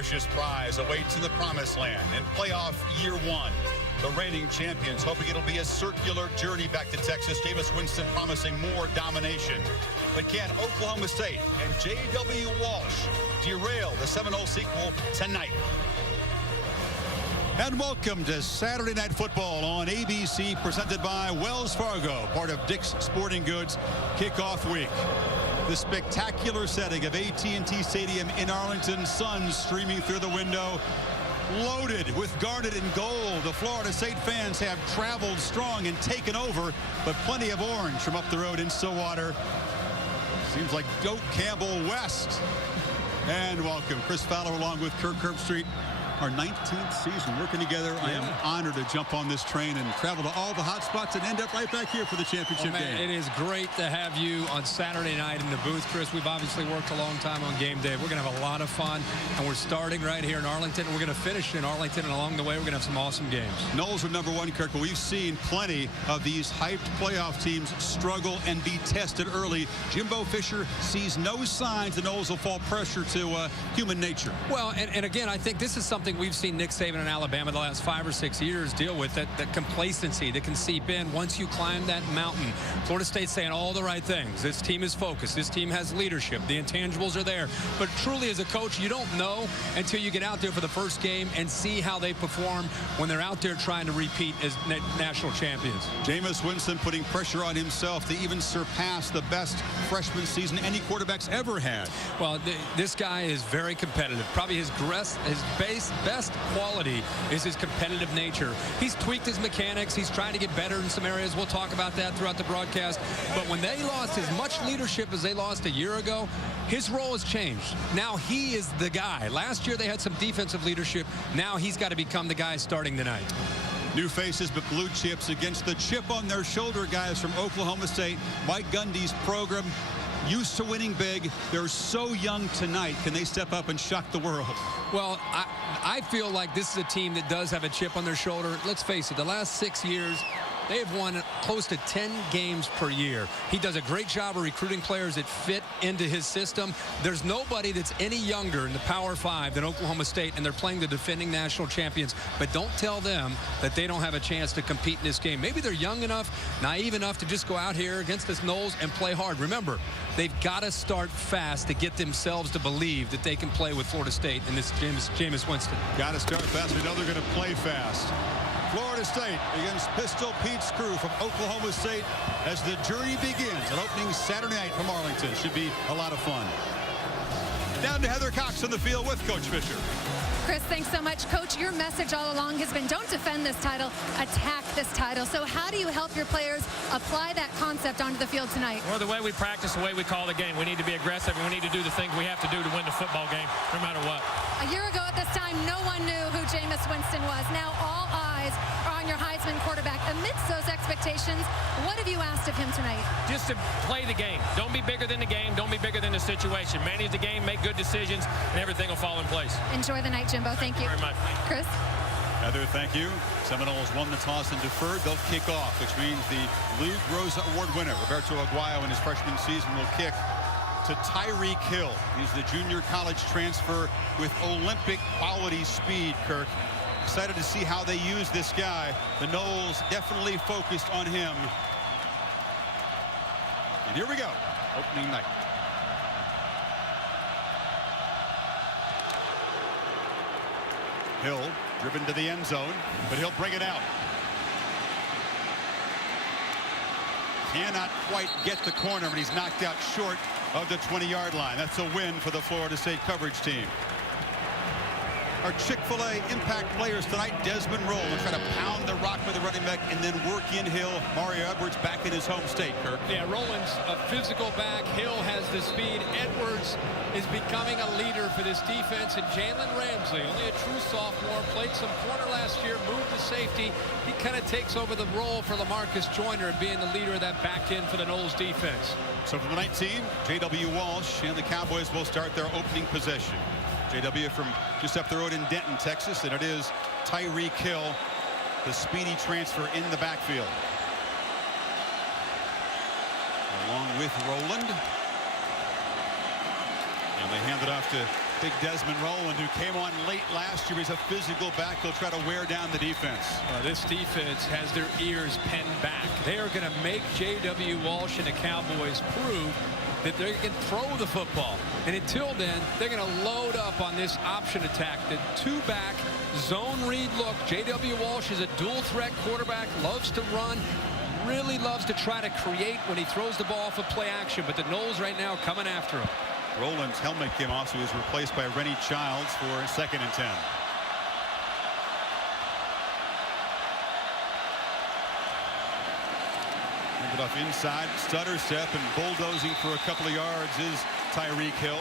precious prize awaits in the promised land in playoff year one. The reigning champions hoping it'll be a circular journey back to Texas. Jameis Winston promising more domination. But can Oklahoma State and J.W. Walsh derail the Seminole sequel tonight? And welcome to Saturday Night Football on ABC, presented by Wells Fargo, part of Dick's Sporting Goods kickoff week. The spectacular setting of AT&T Stadium in Arlington, sun streaming through the window, loaded with garnet and gold. The Florida State fans have traveled strong and taken over, but plenty of orange from up the road in Stillwater. Seems like Goat Campbell West. And welcome, Chris Fowler along with Kirk Herbstreit. Our 19th season working together. Yeah. I am honored to jump on this train and travel to all the hot spots and end up right back here for the championship game. It is great to have you on Saturday night in the booth, Chris. We've obviously worked a long time on game day. We're going to have a lot of fun, and we're starting right here in Arlington. We're going to finish in Arlington, and along the way, we're going to have some awesome games. Knowles are #1, Kirk, but we've seen plenty of these hyped playoff teams struggle and be tested early. Jimbo Fisher sees no signs the Knowles will fall pressure to human nature. Well, and again, I think this is something we've seen Nick Saban in Alabama the last 5 or 6 years deal with, that complacency that can seep in once you climb that mountain. Florida State's saying all the right things. This team is focused. This team has leadership. The intangibles are there. But truly, as a coach, you don't know until you get out there for the first game and see how they perform when they're out there trying to repeat as national champions. Jameis Winston putting pressure on himself to even surpass the best freshman season any quarterback's ever had. Well, this guy is very competitive. Probably his best quality is his competitive nature. He's tweaked his mechanics. He's trying to get better in some areas. We'll talk about that throughout the broadcast. But when they lost as much leadership as they lost a year ago, his role has changed. Now he is the guy. Last year they had some defensive leadership. Now he's got to become the guy starting tonight. New faces, but blue chips against the chip on their shoulder guys from Oklahoma State. Mike Gundy's program, used to winning big. They're so young tonight. Can they step up and shock the world? Well, I feel like this is a team that does have a chip on their shoulder. Let's face it, the last 6 years, they have won close to 10 games per year. He does a great job of recruiting players that fit into his system. There's nobody that's any younger in the Power 5 than Oklahoma State, and they're playing the defending national champions. But don't tell them that they don't have a chance to compete in this game. Maybe they're young enough, naive enough to just go out here against this Knowles and play hard. Remember, they've got to start fast to get themselves to believe that they can play with Florida State and this Jameis Winston. Got to start fast. We know they're going to play fast. Florida State against Pistol Pete's crew from Oklahoma State as the journey begins. An opening Saturday night from Arlington. Should be a lot of fun. Down to Heather Cox on the field with Coach Fisher. Chris, thanks so much. Coach, your message all along has been don't defend this title, attack this title. So how do you help your players apply that concept onto the field tonight? Well, the way we practice, the way we call the game. We need to be aggressive, and we need to do the things we have to do to win the football game, no matter what. A year ago at this time, no one knew who Jameis Winston was. Now all eyes are on your Heisman quarterback. Amidst those expectations, what have you asked of him tonight? Just to play the game. Don't be bigger than the game. Don't be bigger than the situation. Manage the game, make good decisions, and everything will fall in place. Enjoy the night, Jimbo. Thank you. Very much. Chris? Heather, thank you. Seminoles won the toss and deferred. They'll kick off, which means the Lou Groza Award winner, Roberto Aguayo, in his freshman season, will kick to Tyreek Hill. He's the junior college transfer with Olympic quality speed, Kirk. Excited to see how they use this guy. The Knowles definitely focused on him. And here we go. Opening night. Hill driven to the end zone, but he'll bring it out. Cannot quite get the corner, but he's knocked out short of the 20-yard line. That's a win for the Florida State coverage team. Our Chick-fil-A impact players tonight, Desmond Roll will try to pound the rock with the running back and then work in Hill. Mario Edwards back in his home state, Kirk. Yeah, Rowland's a physical back. Hill has the speed. Edwards is becoming a leader for this defense. And Jalen Ramsey, only a true sophomore, played some corner last year, moved to safety. He kind of takes over the role for Lamarcus Joyner, being the leader of that back end for the Knowles defense. So from the night team, J.W. Walsh and the Cowboys will start their opening possession. J.W. from just up the road in Denton, Texas, and it is Tyreek Hill, the speedy transfer in the backfield. Along with Rowland. And they hand it off to Big Desmond Rowland, who came on late last year. He's a physical back. He'll try to wear down the defense. This defense has their ears pinned back. They are going to make J.W. Walsh and the Cowboys prove that they can throw the football. And until then, they're going to load up on this option attack. The two-back zone read look. J.W. Walsh is a dual-threat quarterback, loves to run, really loves to try to create when he throws the ball off of play action. But the Noles right now coming after him. Rowland's helmet came off, so he was replaced by Rennie Childs for 2nd and 10. Move it off inside, stutter step, and bulldozing for a couple of yards is Tyreek Hill.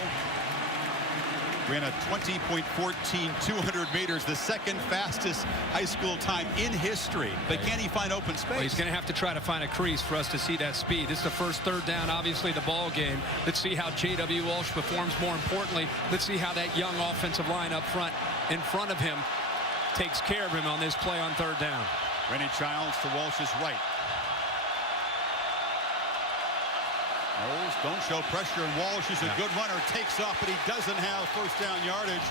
Ran a 20.14 200 meters, the 2nd fastest high school time in history. But can he find open space? Well, he's going to have to try to find a crease for us to see that speed. This is the first 3rd down, obviously, the ball game. Let's see how J.W. Walsh performs. More importantly, let's see how that young offensive line up front in front of him takes care of him on this play on 3rd down. Rennie Childs to Walsh's right. Noles don't show pressure, and Walsh is a good runner, takes off, but he doesn't have 1st down yardage,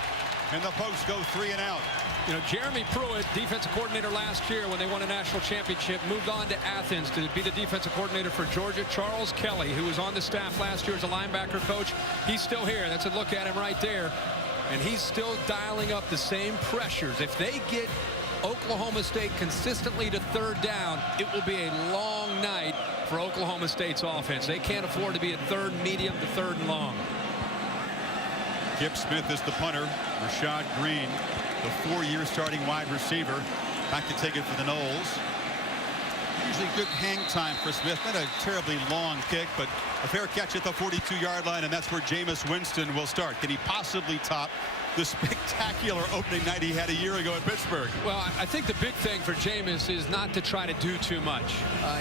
and the Pokes go 3 and out. You know, Jeremy Pruitt, defensive coordinator last year when they won a national championship, moved on to Athens to be the defensive coordinator for Georgia. Charles Kelly, who was on the staff last year as a linebacker coach, he's still here. That's a look at him right there, and he's still dialing up the same pressures. If they get Oklahoma State consistently to 3rd down, it will be a long night for Oklahoma State's offense. They can't afford to be at 3rd medium to 3rd and long. Kip Smith is the punter. Rashad Green, the 4-year starting wide receiver, back to take it for the Noles. Usually good hang time for Smith. Not a terribly long kick, but a fair catch at the 42-yard line, and that's where Jameis Winston will start. Can he possibly top the spectacular opening night he had a year ago at Pittsburgh? Well, I think the big thing for Jameis is not to try to do too much.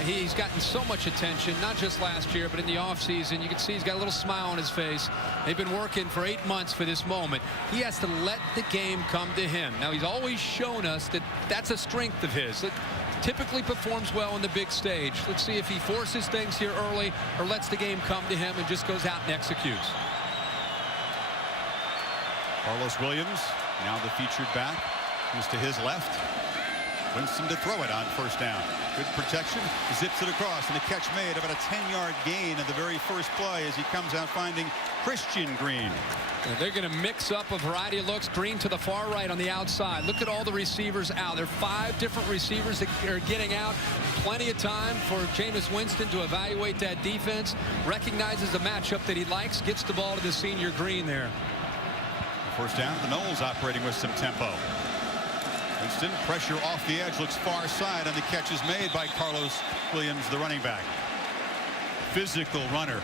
He's gotten so much attention, not just last year, but in the offseason. You can see he's got a little smile on his face. They've been working for 8 months for this moment. He has to let the game come to him. Now, he's always shown us that that's a strength of his. It typically performs well on the big stage. Let's see if he forces things here early or lets the game come to him and just goes out and executes. Carlos Williams, now the featured back, who's to his left. Winston to throw it on 1st down. Good protection, zips it across, and a catch made. About a 10-yard gain at the very first play as he comes out finding Christian Green. They're going to mix up a variety of looks. Green to the far right on the outside. Look at all the receivers out. There are 5 different receivers that are getting out. Plenty of time for Jameis Winston to evaluate that defense. Recognizes the matchup that he likes. Gets the ball to the senior Green there. 1st down, the Noles operating with some tempo. Winston, pressure off the edge, looks far side, and the catch is made by Carlos Williams, the running back. Physical runner.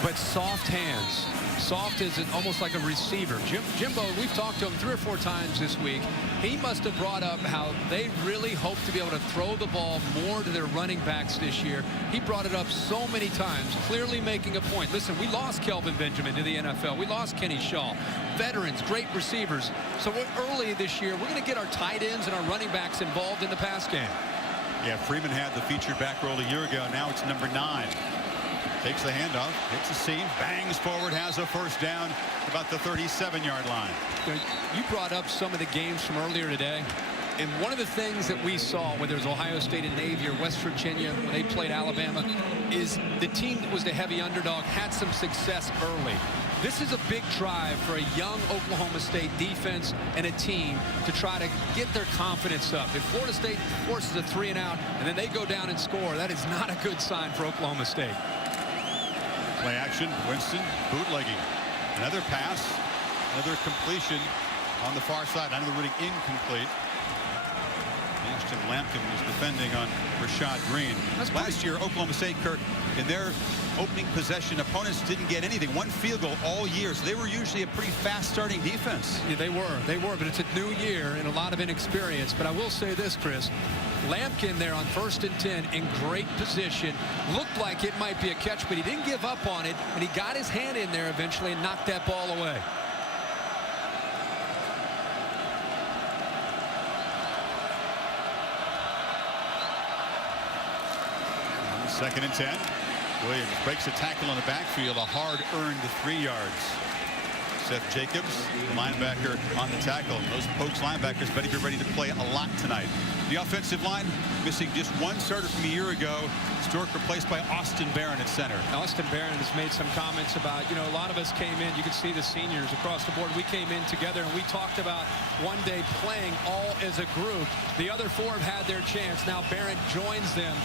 But soft hands. Soft is almost like a receiver. Jimbo, we've talked to him 3 or 4 times this week. He must have brought up how they really hope to be able to throw the ball more to their running backs this year. He brought it up so many times, clearly making a point. Listen, we lost Kelvin Benjamin to the NFL. We lost Kenny Shaw. Veterans, great receivers. So early this year, we're going to get our tight ends and our running backs involved in the pass game. Yeah, Freeman had the featured back role a year ago. Now it's number 9. Takes the handoff, hits the seam, bangs forward, has a 1st down about the 37-yard line. You brought up some of the games from earlier today. And one of the things that we saw, whether it was Ohio State and Navy or West Virginia when they played Alabama, is the team that was the heavy underdog had some success early. This is a big drive for a young Oklahoma State defense and a team to try to get their confidence up. If Florida State forces a 3 and out and then they go down and score, that is not a good sign for Oklahoma State. Play action, Winston bootlegging. Another pass, another completion on the far side. Another running incomplete. Ashton Lampkin was defending on Rashad Green. Last year, Oklahoma State, Kirk, in their opening possession, opponents didn't get anything. 1 field goal all year, so they were usually a pretty fast starting defense. Yeah, they were, but it's a new year and a lot of inexperience. But I will say this, Chris. Lampkin there on 1st and 10 in great position. Looked like it might be a catch, but he didn't give up on it, and he got his hand in there eventually and knocked that ball away. 2nd and 10. Williams breaks a tackle in the backfield, a hard-earned 3 yards. Seth Jacobs, the linebacker, on the tackle. Those Pokes linebackers better be ready to play a lot tonight. The offensive line missing just one starter from a year ago. Stork replaced by Austin Barron at center. Austin Barron has made some comments about, you know, a lot of us came in, you could see the seniors across the board. We came in together and we talked about one day playing all as a group. The other four have had their chance. Now Barron joins them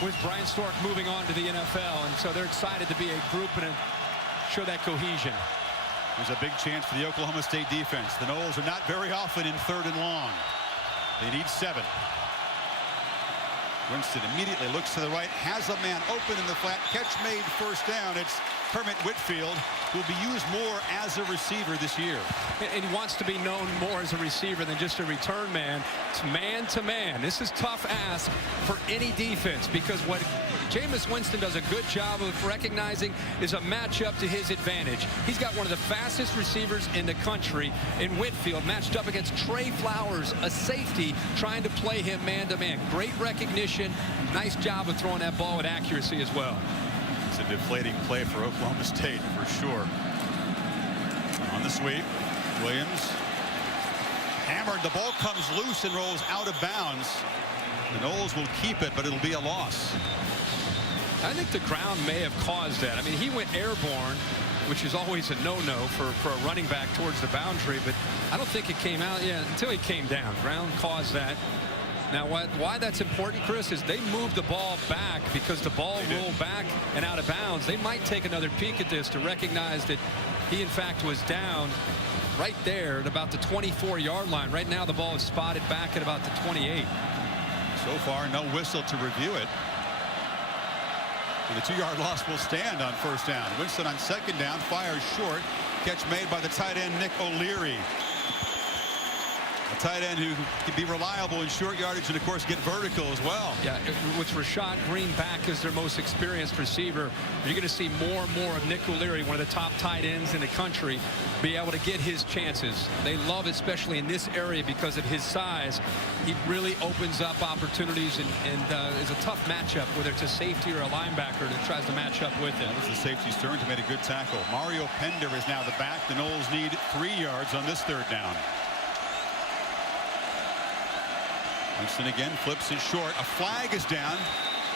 with Brian Stork moving on to the NFL. And so they're excited to be a group and show that cohesion. There's a big chance for the Oklahoma State defense. The Noles are not very often in 3rd and long. They need 7. Winston immediately looks to the right, has a man open in the flat, catch made, first down. It's Kermit Whitfield, who will be used more as a receiver this year. And he wants to be known more as a receiver than just a return man. It's man to man. This is tough ask for any defense, because what Jameis Winston does a good job of recognizing is a matchup to his advantage. He's got one of the fastest receivers in the country in Whitfield, matched up against Trey Flowers, a safety, trying to play him man to man. Great recognition. Nice job of throwing that ball with accuracy as well. It's a deflating play for Oklahoma State for sure. On the sweep, Williams hammered. The ball comes loose and rolls out of bounds. The Noles will keep it, but it'll be a loss. I think the ground may have caused that. I mean, he went airborne, which is always a no-no for a running back towards the boundary, but I don't think it came out until he came down. Ground caused that. Now, why that's important, Chris, is they moved the ball back because the ball rolled back and out of bounds. They might take another peek at this to recognize that he, in fact, was down right there at about the 24-yard line. Right now, the ball is spotted back at about the 28. So far, no whistle to review it. And the 2-yard loss will stand on first down. Winston on second down, fires short. Catch made by the tight end, Nick O'Leary. A tight end who can be reliable in short yardage and, of course, get vertical as well. Yeah, with Rashad Green back as their most experienced receiver, you're going to see more and more of Nick O'Leary, one of the top tight ends in the country, be able to get his chances. They love, especially in this area, because of his size. He really opens up opportunities and is a tough matchup, whether it's a safety or a linebacker that tries to match up with him. That was the safety's turn to make a good tackle. Mario Pender is now the back. The Noles need 3 yards on this third down. Winston again flips it short. A flag is down.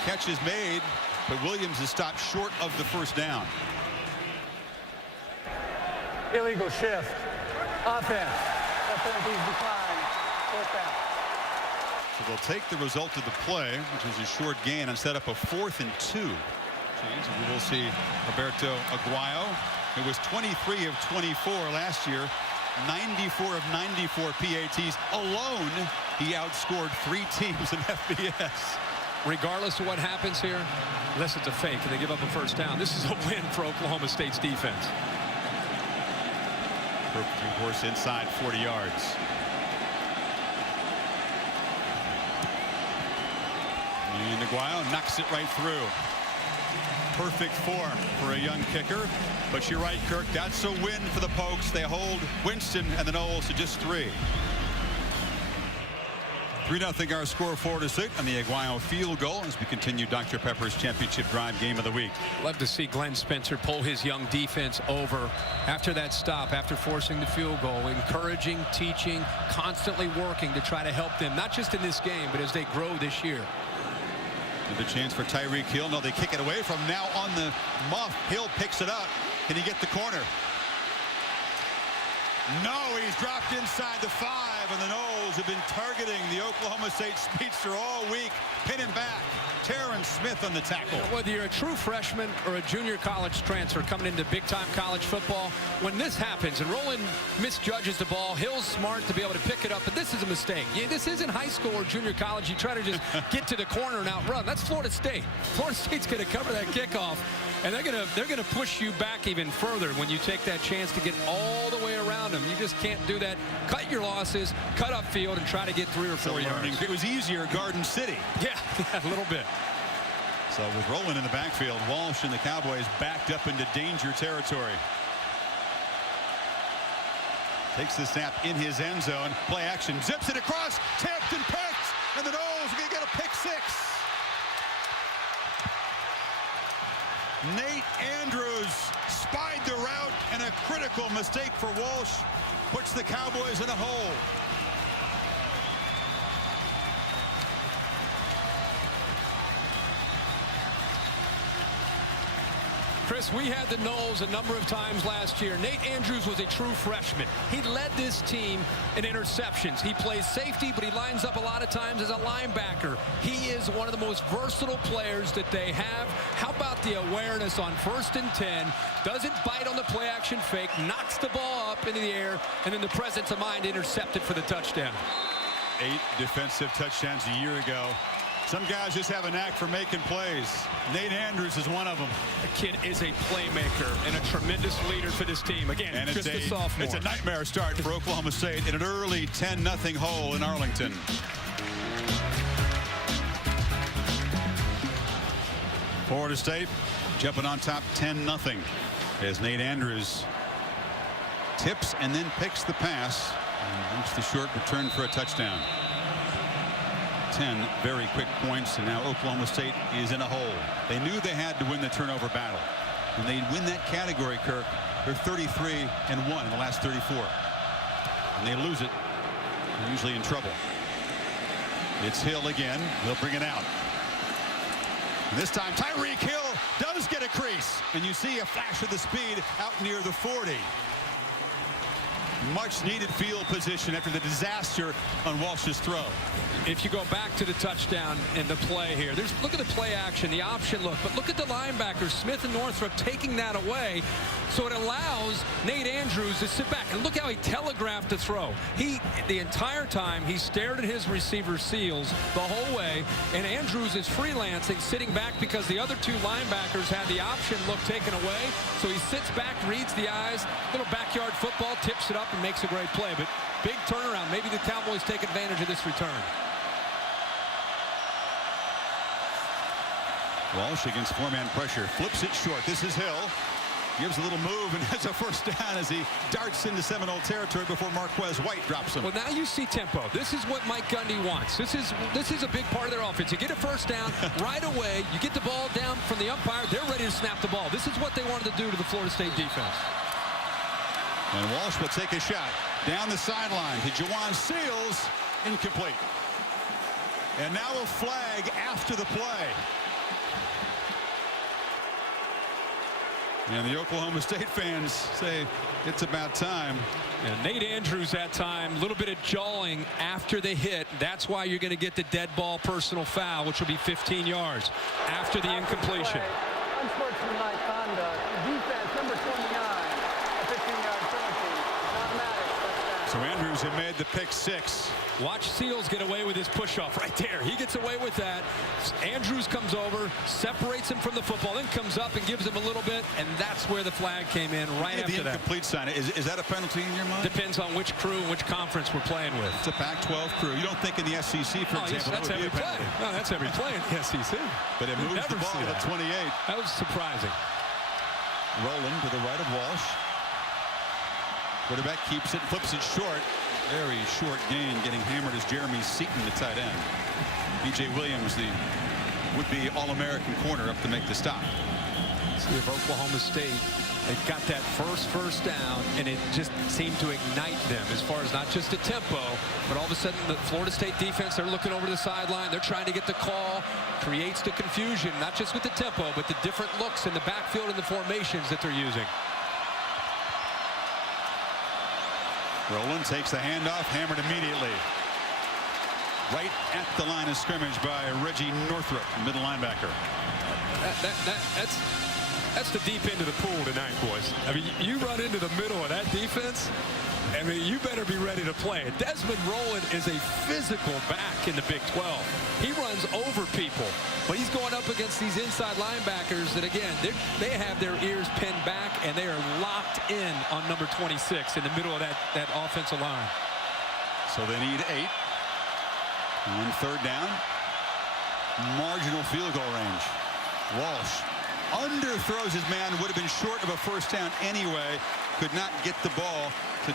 Catch is made, but Williams is stopped short of the first down. Illegal shift. Offense. Penalties decline. Fourth down. So they'll take the result of the play, which is a short gain, and set up a 4th and 2. We will see Roberto Aguayo. It was 23 of 24 last year. 94 of 94 PATs alone. He outscored 3 teams in FBS. Regardless of what happens here, unless it's a fake and they give up a first down, this is a win for Oklahoma State's defense. Perfect course inside 40 yards. And Aguayo knocks it right through. Perfect form for a young kicker. But you're right, Kirk. That's a win for the Pokes. They hold Winston and the Noles to just 3. 3-0 our score, 4-6 on the Aguayo field goal as we continue Dr. Pepper's championship drive game of the week. Love to see Glenn Spencer pull his young defense over after that stop, after forcing the field goal, encouraging, teaching, constantly working to try to help them, not just in this game, but as they grow this year. Another chance for Tyreek Hill. No, they kick it away from now on the muff. Hill picks it up. Can he get the corner? No, he's dropped inside the 5, and the Noles have been targeting the Oklahoma State speedster all week. Pinning back. Terrence Smith on the tackle. Whether you're a true freshman or a junior college transfer coming into big-time college football, when this happens and Rowland misjudges the ball, Hill's smart to be able to pick it up, but this is a mistake. This isn't high school or junior college. You try to just get to the corner and outrun. That's Florida State. Florida State's going to cover that kickoff, and they're going to push you back even further when you take that chance to get all the way around them. You just can't do that. Cut your losses, cut up field, and try to get 3 or 4 yards. It was easier at Garden City. Yeah, a little bit. So with Rowland in the backfield, Walsh and the Cowboys backed up into danger territory. Takes the snap in his end zone. Play action. Zips it across. Tipped and picked. And the Noles are going to get a pick 6. Nate Andrews spied the route, and a critical mistake for Walsh puts the Cowboys in a hole. Chris, we had the Knowles a number of times last year. Nate Andrews was a true freshman. He led this team in interceptions. He plays safety, but he lines up a lot of times as a linebacker. He is one of the most versatile players that they have. How about the awareness on 1st and 10? Doesn't bite on the play action fake, knocks the ball up into the air, and then the presence of mind intercepted for the touchdown. 8 defensive touchdowns a year ago. Some guys just have a knack for making plays. Nate Andrews is one of them. The kid is a playmaker and a tremendous leader for this team. Again, and just a sophomore. It's a nightmare start for Oklahoma State in an early 10-0 hole in Arlington. Florida State jumping on top 10-0 as Nate Andrews tips and then picks the pass and makes the short return for a touchdown. 10 very quick points, and now Oklahoma State is in a hole. They knew they had to win the turnover battle. When they win that category, Kirk, they're 33-1 in the last 34. And they lose it, they're usually in trouble. It's Hill again. He'll bring it out. And this time, Tyreek Hill does get a crease, and you see a flash of the speed out near the 40. Much needed field position after the disaster on Walsh's throw. If you go back to the touchdown and the play here, look at the play action, the option look, but look at the linebackers, Smith and Northrup, taking that away. So it allows Nate Andrews to sit back, and look how he telegraphed the throw. The entire time, he stared at his receiver Seals the whole way, and Andrews is freelancing, sitting back because the other 2 linebackers had the option look taken away. So he sits back, reads the eyes, little backyard football, tips it up, and makes a great play. But big turnaround. Maybe the Cowboys take advantage of this return. Walsh against 4-man pressure, flips it short. This is Hill. Gives a little move and has a first down as he darts into Seminole territory before Marquez White drops him. Well, now you see tempo. This is what Mike Gundy wants. This is a big part of their offense. You get a first down right away. You get the ball down from the umpire. They're ready to snap the ball. This is what they wanted to do to the Florida State defense. And Walsh will take a shot down the sideline to Juwan Seals. Incomplete. And now a flag after the play. And the Oklahoma State fans say it's about time. And Nate Andrews that time, a little bit of jawing after the hit. That's why you're going to get the dead ball personal foul, which will be 15 yards after the incompletion. Unsportsmanlike conduct. Defense, number 29. A 15-yard penalty. Automatic touchdown. So Andrews had made the pick 6. Watch Seals get away with his push-off right there. He gets away with that. Andrews comes over, separates him from the football, then comes up and gives him a little bit, and that's where the flag came in right after that. The incomplete sign. Is that a penalty in your mind? Depends on which crew and which conference we're playing with. It's a Pac-12 crew. You don't think in the SEC, for example, that's every play. No, that's every play in the SEC. But it moves the ball to 28. That was surprising. Rolling to the right of Walsh. Quarterback keeps it, flips it short. Very short gain, getting hammered as Jeremy Seaton, the tight end. B.J. Williams, the would-be All-American corner, up to make the stop. See if Oklahoma State, they got that first down, and it just seemed to ignite them as far as not just the tempo, but all of a sudden the Florida State defense, they're looking over the sideline. They're trying to get the call. Creates the confusion, not just with the tempo, but the different looks in the backfield and the formations that they're using. Rowland takes the handoff, hammered immediately. Right at the line of scrimmage by Reggie Northrup, middle linebacker. That's the deep end of the pool tonight, boys. I mean, you run into the middle of that defense, I mean, you better be ready to play. Desmond Rowland is a physical back in the Big 12. He runs over people, but he's going up against these inside linebackers that, again, they have their ears pinned back, and they are locked in on number 26 in the middle of that offensive line. So they need 8. On 3rd down, marginal field goal range. Walsh underthrows his man, would have been short of a first down anyway. could not get the ball to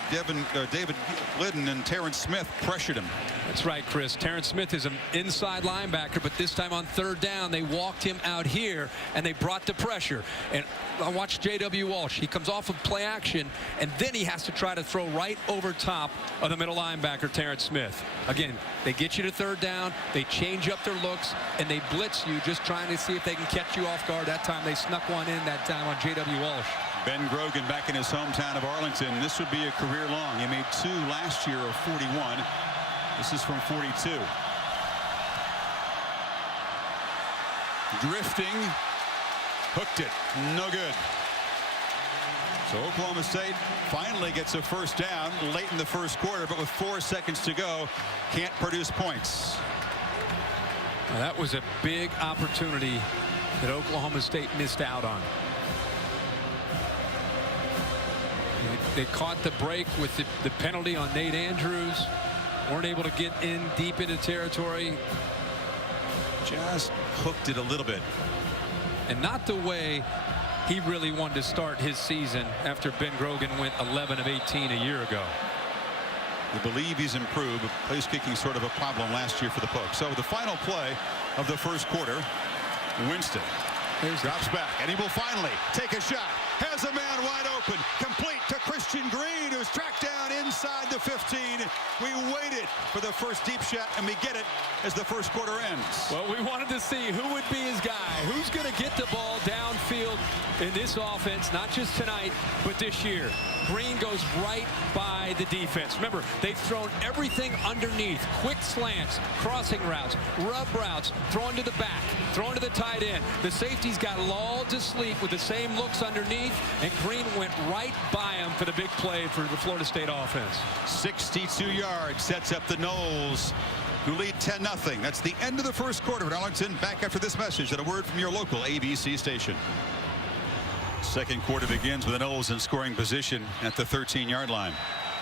David Glidden, and Terrence Smith pressured him. That's right, Chris. Terrence Smith is an inside linebacker, but this time on third down, they walked him out here, and they brought the pressure. And I watched J.W. Walsh. He comes off of play action, and then he has to try to throw right over top of the middle linebacker, Terrence Smith. Again, they get you to third down, they change up their looks, and they blitz you, just trying to see if they can catch you off guard. That time they snuck one in that time on J.W. Walsh. Ben Grogan back in his hometown of Arlington. This would be a career long. He made 2 last year of 41. This is from 42. Drifting. Hooked it. No good. So Oklahoma State finally gets a first down late in the first quarter, but with 4 seconds to go, can't produce points. Now, that was a big opportunity that Oklahoma State missed out on. They caught the break with the penalty on Nate Andrews. Weren't able to get in deep into territory. Just hooked it a little bit. And not the way he really wanted to start his season after Ben Grogan went 11 of 18 a year ago. We believe he's improved. Place kicking sort of a problem last year for the Pokes. So the final play of the first quarter, Winston drops back, and he will finally take a shot. Has a man wide open, complete to Christian Green, who's tracked down inside the 15. We waited for the first deep shot, and we get it as the first quarter ends. Well, we wanted to see who would be his guy. Who's going to get the ball downfield in this offense, not just tonight, but this year. Green goes right by the defense. Remember, they've thrown everything underneath. Quick slants, crossing routes, rub routes, throwing to the back, throwing to the tight end. The safeties got lulled to sleep with the same looks underneath, and Green went right by him for the big play for the Florida State offense. 62 yards sets up the Noles, who lead 10-0. That's the end of the first quarter at Arlington. Back after this message and a word from your local ABC station. Second quarter begins with the Noles in scoring position at the 13-yard line.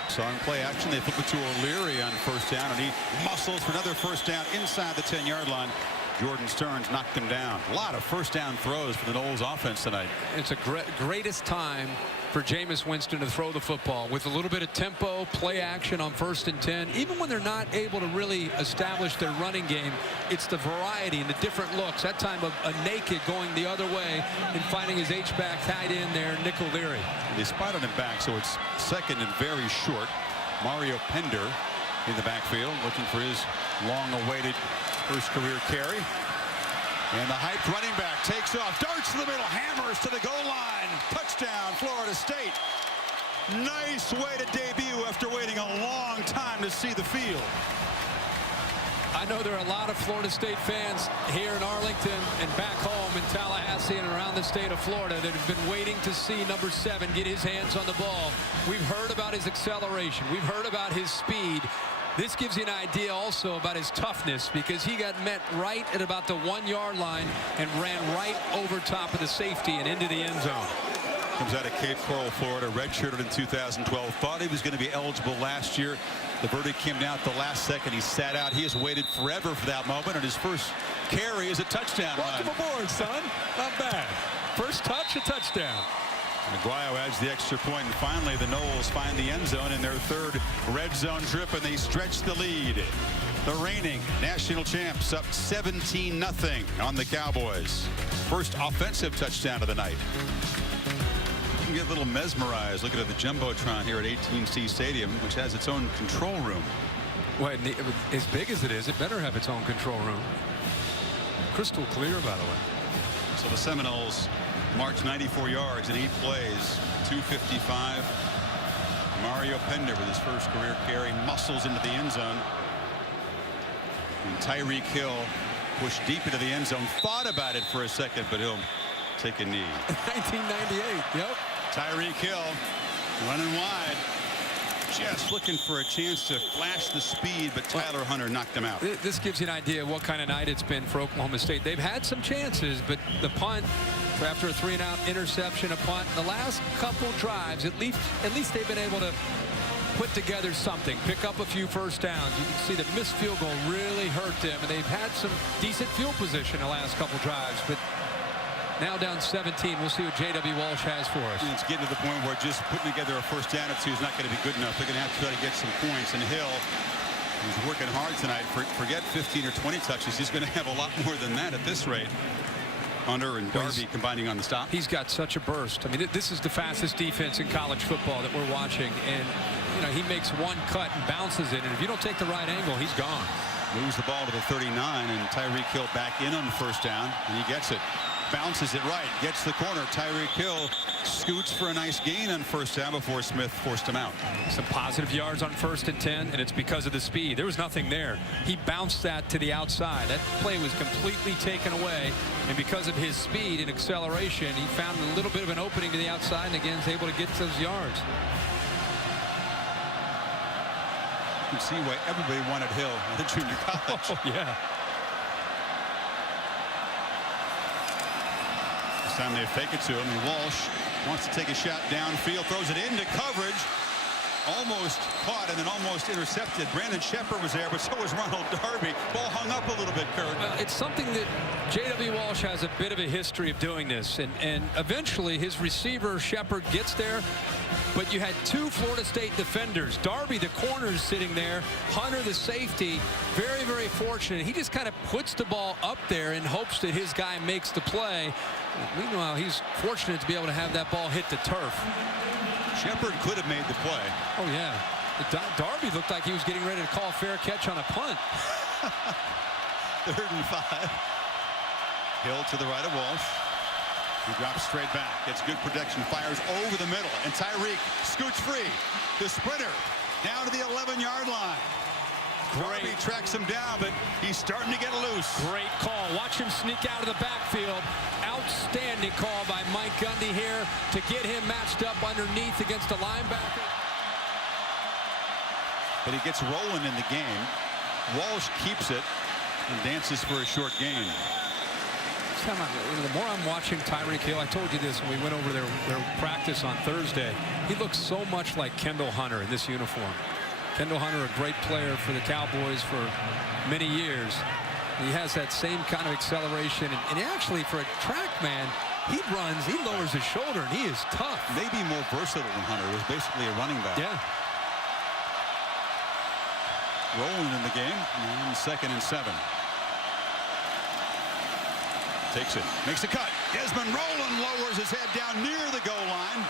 So on play action, they flip it to O'Leary on first down, and he muscles for another first down inside the 10-yard line. Jordan Stearns knocked him down. A lot of first down throws for the Noles offense tonight. It's a greatest time for Jameis Winston to throw the football with a little bit of tempo, play action on 1st and 10. Even when they're not able to really establish their running game, it's the variety and the different looks. That time a naked going the other way and finding his H-back tight end there, Nick O'Leary. They spotted him back, so it's second and very short. Mario Pender in the backfield looking for his long-awaited first career carry. And the hyped running back takes off, darts to the middle, hammers to the goal line. Touchdown, Florida State. Nice way to debut after waiting a long time to see the field. I know there are a lot of Florida State fans here in Arlington and back home in Tallahassee and around the state of Florida that have been waiting to see number 7 get his hands on the ball. We've heard about his acceleration. We've heard about his speed. This gives you an idea also about his toughness, because he got met right at about the 1-yard line and ran right over top of the safety and into the end zone. Comes out of Cape Coral, Florida, redshirted in 2012. Thought he was going to be eligible last year. The verdict came down at the last second. He sat out. He has waited forever for that moment, and his first carry is a touchdown run. Welcome aboard, son. Not bad. First touch, a touchdown. Maguire adds the extra point, and finally the Noles find the end zone in their third red zone trip, and they stretch the lead. The reigning national champs up 17-0 on the Cowboys. First offensive touchdown of the night. You can get a little mesmerized looking at the Jumbotron here at AT&T Stadium, which has its own control room. Well, as big as it is, it better have its own control room. Crystal clear, by the way. So the Seminoles march 94 yards in 8 plays, 255. Mario Pender with his first career carry muscles into the end zone. And Tyreek Hill pushed deep into the end zone. Thought about it for a second, but he'll take a knee. 1998. Yep. Tyreek Hill running wide. Just looking for a chance to flash the speed, but Tyler Hunter knocked him out. This gives you an idea of what kind of night it's been for Oklahoma State. They've had some chances, but the punt after a 3-and-out interception, a punt, the last couple drives, at least they've been able to put together something, pick up a few first downs. You can see the missed field goal really hurt them, and they've had some decent field position the last couple drives, but Now down 17. We'll see what J.W. Walsh has for us. And it's getting to the point where just putting together a first down or two is not going to be good enough. They're going to have to try to get some points. And Hill, he's working hard tonight. Forget 15 or 20 touches. He's going to have a lot more than that at this rate. Hunter and Darby combining on the stop. He's got such a burst. I mean, this is the fastest defense in college football that we're watching. And, you know, he makes one cut and bounces it. And if you don't take the right angle, he's gone. Moves the ball to the 39, and Tyreek Hill back in on the first down, and he gets it. Bounces it right, gets the corner. Tyreek Hill scoots for a nice gain on first down before Smith forced him out. Some positive yards on 1st and 10, and it's because of the speed. There was nothing there. He bounced that to the outside. That play was completely taken away, and because of his speed and acceleration, he found a little bit of an opening to the outside, and again is able to get those yards. You can see why everybody wanted Hill at the junior college. Oh, yeah. This time they fake it to him, and Walsh wants to take a shot downfield, throws it into coverage. Almost caught and then almost intercepted. Brandon Shepard was there, but so was Ronald Darby. Ball hung up a little bit, Kurt. Well, it's something that J.W. Walsh has a bit of a history of doing this, and eventually his receiver Shepard gets there, but you had two Florida State defenders. Darby, the corner, is sitting there. Hunter, the safety, very, very fortunate. He just kind of puts the ball up there in hopes that his guy makes the play. Meanwhile, he's fortunate to be able to have that ball hit the turf. Shepard could have made the play. Oh, yeah. Darby looked like he was getting ready to call a fair catch on a punt. 3rd and 5. Hill to the right of Walsh. He drops straight back. Gets good protection. Fires over the middle. And Tyreek scoots free. The sprinter down to the 11-yard line. Darby tracks him down, but he's starting to get loose. Great call. Watch him sneak out of the backfield. Outstanding call by Mike Gundy here to get him matched up underneath against a linebacker. But he gets rolling in the game. Walsh keeps it and dances for a short gain. The more I'm watching Tyreek Hill, I told you this when we went over their practice on Thursday, he looks so much like Kendall Hunter in this uniform. Kendall Hunter, a great player for the Cowboys for many years. He has that same kind of acceleration, and actually for a track man, he runs, he lowers his shoulder, and he is tough. Maybe more versatile than Hunter. It was basically a running back. Yeah. Rolling in the game, and 2nd and 7. Takes it, makes the cut. Desmond Rowland lowers his head down near the goal line.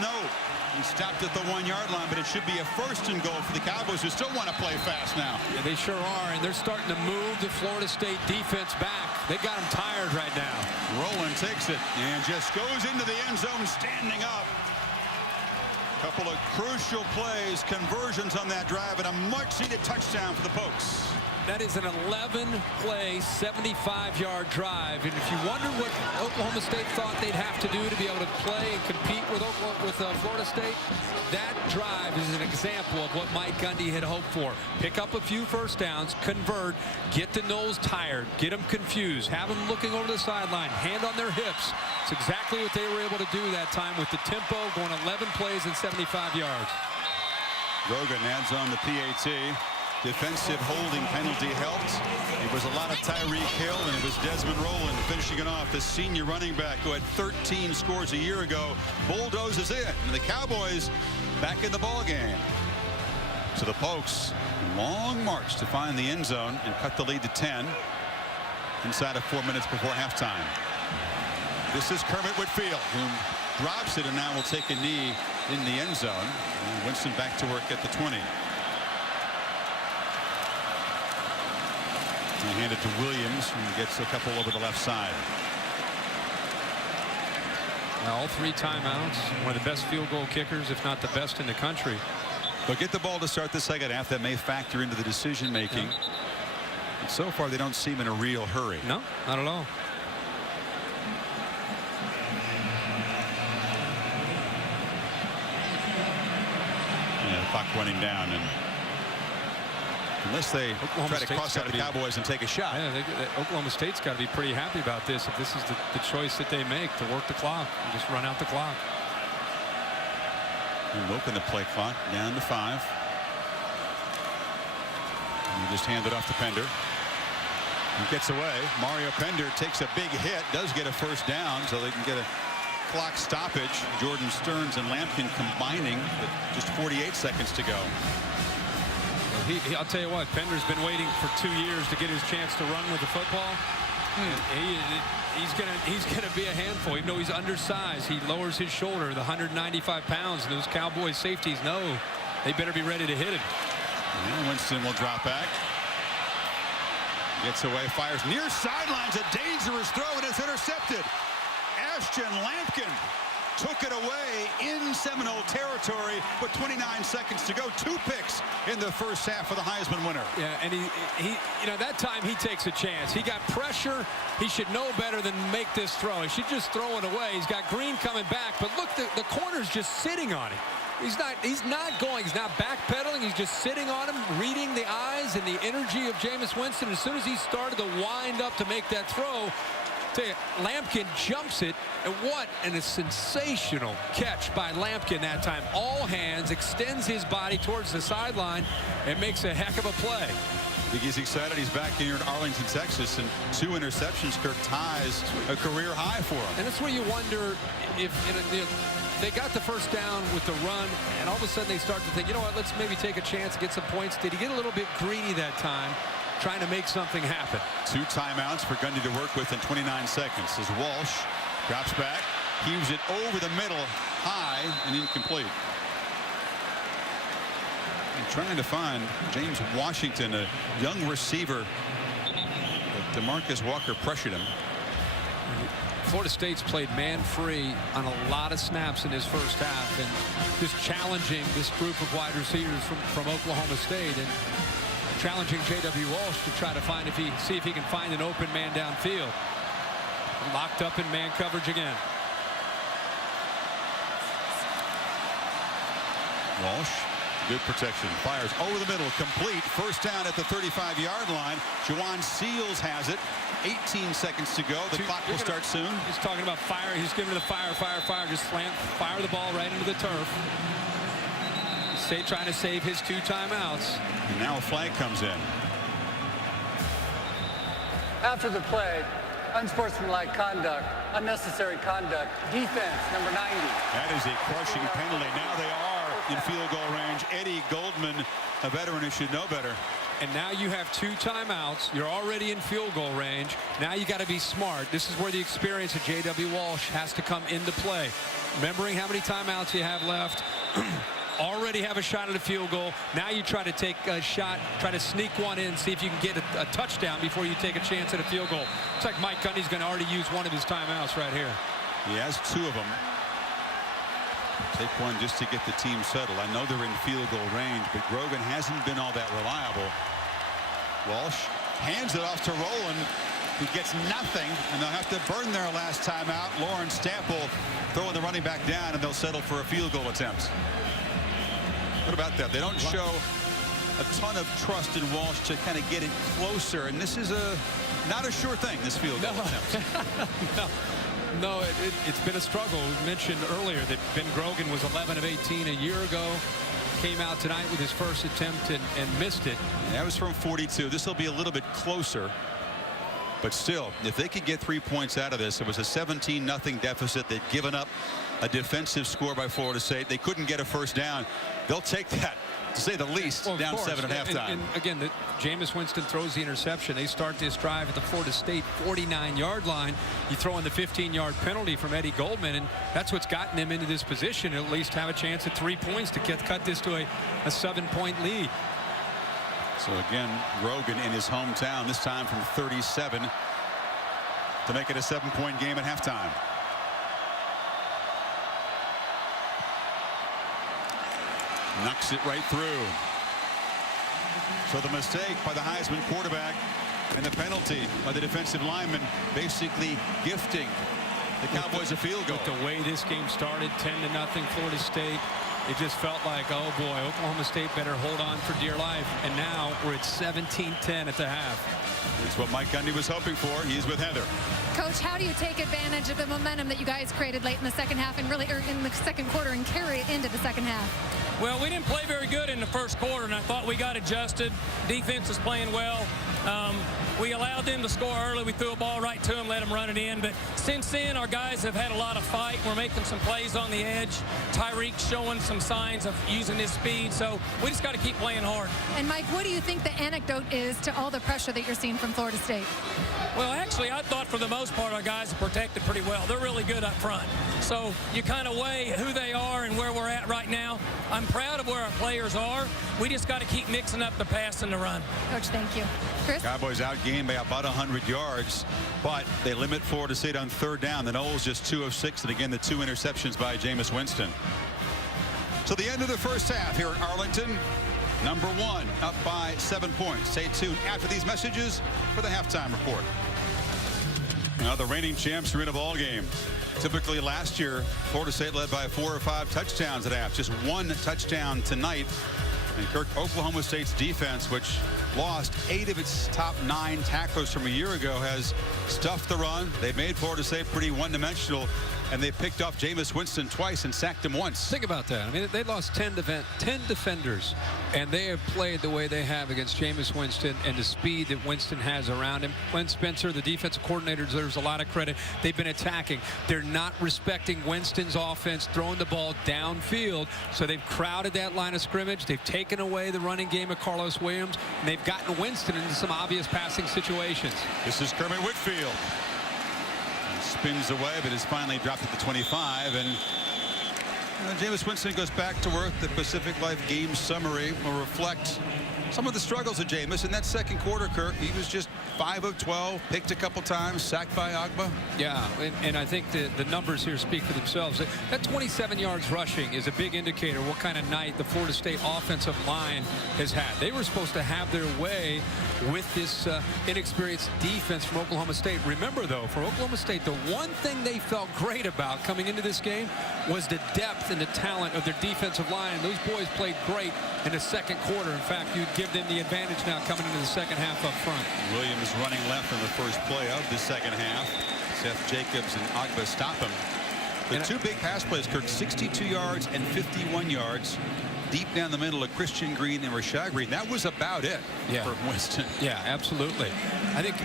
No, he stopped at the 1-yard line, but it should be a 1st and goal for the Cowboys, who still want to play fast now. Yeah, they sure are, and they're starting to move the Florida State defense back. They got them tired right now. Rowland takes it and just goes into the end zone standing up. Couple of crucial plays, conversions on that drive, and a much-needed touchdown for the Pokes. That is an 11-play, 75-yard drive. And if you wonder what Oklahoma State thought they'd have to do to be able to play and compete with Florida State, that drive is an example of what Mike Gundy had hoped for. Pick up a few first downs, convert, get the Knowles tired, get them confused, have them looking over the sideline, hand on their hips. It's exactly what they were able to do that time with the tempo, going 11 plays and 75 yards. Rogan adds on the PAT. Defensive holding penalty helped. It was a lot of Tyreek Hill, and it was Desmond Rowland finishing it off. The senior running back who had 13 scores a year ago bulldozes in, and the Cowboys back in the ball game. So the Pokes, long march to find the end zone and cut the lead to 10 inside of 4 minutes before halftime. This is Kermit Whitfield, who drops it and now will take a knee in the end zone. And Winston back to work at the 20. He handed to Williams, who gets a couple over the left side. Now, all 3 timeouts. One of the best field goal kickers, if not the best in the country. They'll get the ball to start the second half. That may factor into the decision making. Yeah. So far, they don't seem in a real hurry. No, not at all. Yeah, the clock running down, and unless they try to cross out the Cowboys and take a shot. Yeah, Oklahoma State's got to be pretty happy about this if this is the choice that they make, to work the clock and just run out the clock. And open the play clock down to 5. And you just hand it off to Pender. He gets away. Mario Pender takes a big hit, does get a first down, so they can get a clock stoppage. Jordan Stearns and Lampkin combining, but just 48 seconds to go. I'll tell you what, Pender's been waiting for 2 years to get his chance to run with the football. He's gonna be a handful, even though he's undersized. He lowers his shoulder, the 195 pounds, and those Cowboys safeties know they better be ready to hit him. And Winston will drop back. Gets away, fires near sidelines, a dangerous throw, and it's intercepted. Ashton Lampkin took it away in Seminole territory, but 29 seconds to go. 2 picks in the first half for the Heisman winner. Yeah, and he that time he takes a chance. He got pressure. He should know better than make this throw. He should just throw it away. He's got Green coming back, but look, the corner's just sitting on him. He's not going. He's not backpedaling. He's just sitting on him, reading the eyes and the energy of Jameis Winston. As soon as he started to wind up to make that throw, Lampkin jumps it, and what a sensational catch by Lampkin that time. All hands, extends his body towards the sideline, and makes a heck of a play. I think he's excited. He's back here in Arlington, Texas, and 2 interceptions. Kirk ties a career high for him. And that's where you wonder if they got the first down with the run, and all of a sudden they start to think, you know what, let's maybe take a chance, get some points. Did he get a little bit greedy that time, trying to make something happen? 2 timeouts for Gundy to work with in 29 seconds as Walsh drops back, heaves it over the middle, high and incomplete. And trying to find James Washington, a young receiver, but DeMarcus Walker pressured him. Florida State's played man-free on a lot of snaps in his first half, and just challenging this group of wide receivers from Oklahoma State, and challenging J.W. Walsh to try to see if he can find an open man downfield. Locked up in man coverage again. Walsh, good protection, fires over the middle, complete, first down at the 35-yard line. Juwan Seals has it. 18 seconds to go. The clock will start soon. He's talking about fire. He's giving it a fire. Just fire the ball right into the turf. State trying to save his 2 timeouts. And now a flag comes in. After the play, unsportsmanlike conduct, unnecessary conduct, defense, number 90. That is a crushing penalty. Now they are in field goal range. Eddie Goldman, a veteran who should know better. And now you have 2 timeouts. You're already in field goal range. Now you got to be smart. This is where the experience of J.W. Walsh has to come into play. Remembering how many timeouts you have left. Already have a shot at a field goal. Now you try to take a shot, try to sneak one in, see if you can get a touchdown before you take a chance at a field goal. Looks like Mike Gundy's going to already use one of his timeouts right here. He has 2 of them. Take one just to get the team settled. I know they're in field goal range, but Grogan hasn't been all that reliable. Walsh hands it off to Rowland, who gets nothing, and they'll have to burn their last timeout. Lawrence Stample throwing the running back down, and they'll settle for a field goal attempt. What about that? They don't show a ton of trust in Walsh to kind of get it closer, and this is not a sure thing, this field goal attempt. No, it's been a struggle. We mentioned earlier that Ben Grogan was 11 of 18 a year ago. Came out tonight with his first attempt and missed it. That was from 42. This will be a little bit closer. But still, if they could get 3 points out of this, it was a 17-0 deficit. They'd given up a defensive score by Florida State. They couldn't get a first down. They'll take that, to say the least, down 7 at halftime. And again, Jameis Winston throws the interception. They start this drive at the Florida State 49-yard line. You throw in the 15-yard penalty from Eddie Goldman, and that's what's gotten them into this position, at least have a chance at 3 points to cut this to a 7-point lead. So again, Grogan in his hometown, this time from 37 to make it a 7-point game at halftime. Knocks it right through. So the mistake by the Heisman quarterback and the penalty by the defensive lineman, basically gifting the Cowboys a field goal. With the way this game started, 10-0 Florida State, it just felt like, oh boy, Oklahoma State better hold on for dear life. And now we're at 17-10 at the half. It's what Mike Gundy was hoping for. He's with Heather. Coach, how do you take advantage of the momentum that you guys created late in the second half and really in the second quarter and carry it into the second half? Well, we didn't play very good in the first quarter, and I thought we got adjusted. Defense is playing well. We allowed them to score early. We threw a ball right to them, let them run it in. But since then, our guys have had a lot of fight. We're making some plays on the edge. Tyreek's showing some signs of using his speed. So we just got to keep playing hard. And, Mike, what do you think the anecdote is to all the pressure that you're seeing from Florida State? Well, actually, I thought for the most part our guys are protected pretty well. They're really good up front. So you kind of weigh who they are and where we're at right now. I'm proud of where our players are. We just got to keep mixing up the pass and the run. Coach, thank you. Chris? Cowboys outgained by about 100 yards, but they limit Florida State on third down. The Noles just 2 of 6, and again the 2 interceptions by Jameis Winston. So the end of the first half here at Arlington. Number 1 up by 7 points. Stay tuned after these messages for the halftime report. Now the reigning champs are in a ball game. Typically last year, Florida State led by 4 or 5 touchdowns at half. Just 1 touchdown tonight. And Oklahoma State's defense, which lost 8 of its top 9 tacklers from a year ago, has stuffed the run. They've made Florida State pretty one-dimensional, and they picked off Jameis Winston twice and sacked him once. Think about that. I mean, they lost 10 defenders, and they have played the way they have against Jameis Winston and the speed that Winston has around him. Glenn Spencer, the defensive coordinator, deserves a lot of credit. They've been attacking. They're not respecting Winston's offense, throwing the ball downfield, so they've crowded that line of scrimmage. They've taken away the running game of Carlos Williams, and they've gotten Winston into some obvious passing situations. This is Kermit Whitfield. Spins away, but is finally dropped at the 25. And Jameis Winston goes back to work. The Pacific Life game summary will reflect some of the struggles of Jameis in that second quarter, Kirk. He was just 5 of 12, picked a couple times, sacked by Agba. Yeah, and I think the numbers here speak for themselves. That 27 yards rushing is a big indicator what kind of night the Florida State offensive line has had. They were supposed to have their way with this inexperienced defense from Oklahoma State. Remember, though, for Oklahoma State, the one thing they felt great about coming into this game was the depth and the talent of their defensive line. And those boys played great in the second quarter. In fact, you'd give them the advantage now coming into the second half up front. Williams running left in the first play of the second half. Seth Jacobs and Agba stop him. The 2 big pass plays, Kirk, 62 yards and 51 yards. Deep down the middle of Christian Green and Rashad Green. That was about it for Winston. Yeah, absolutely. I think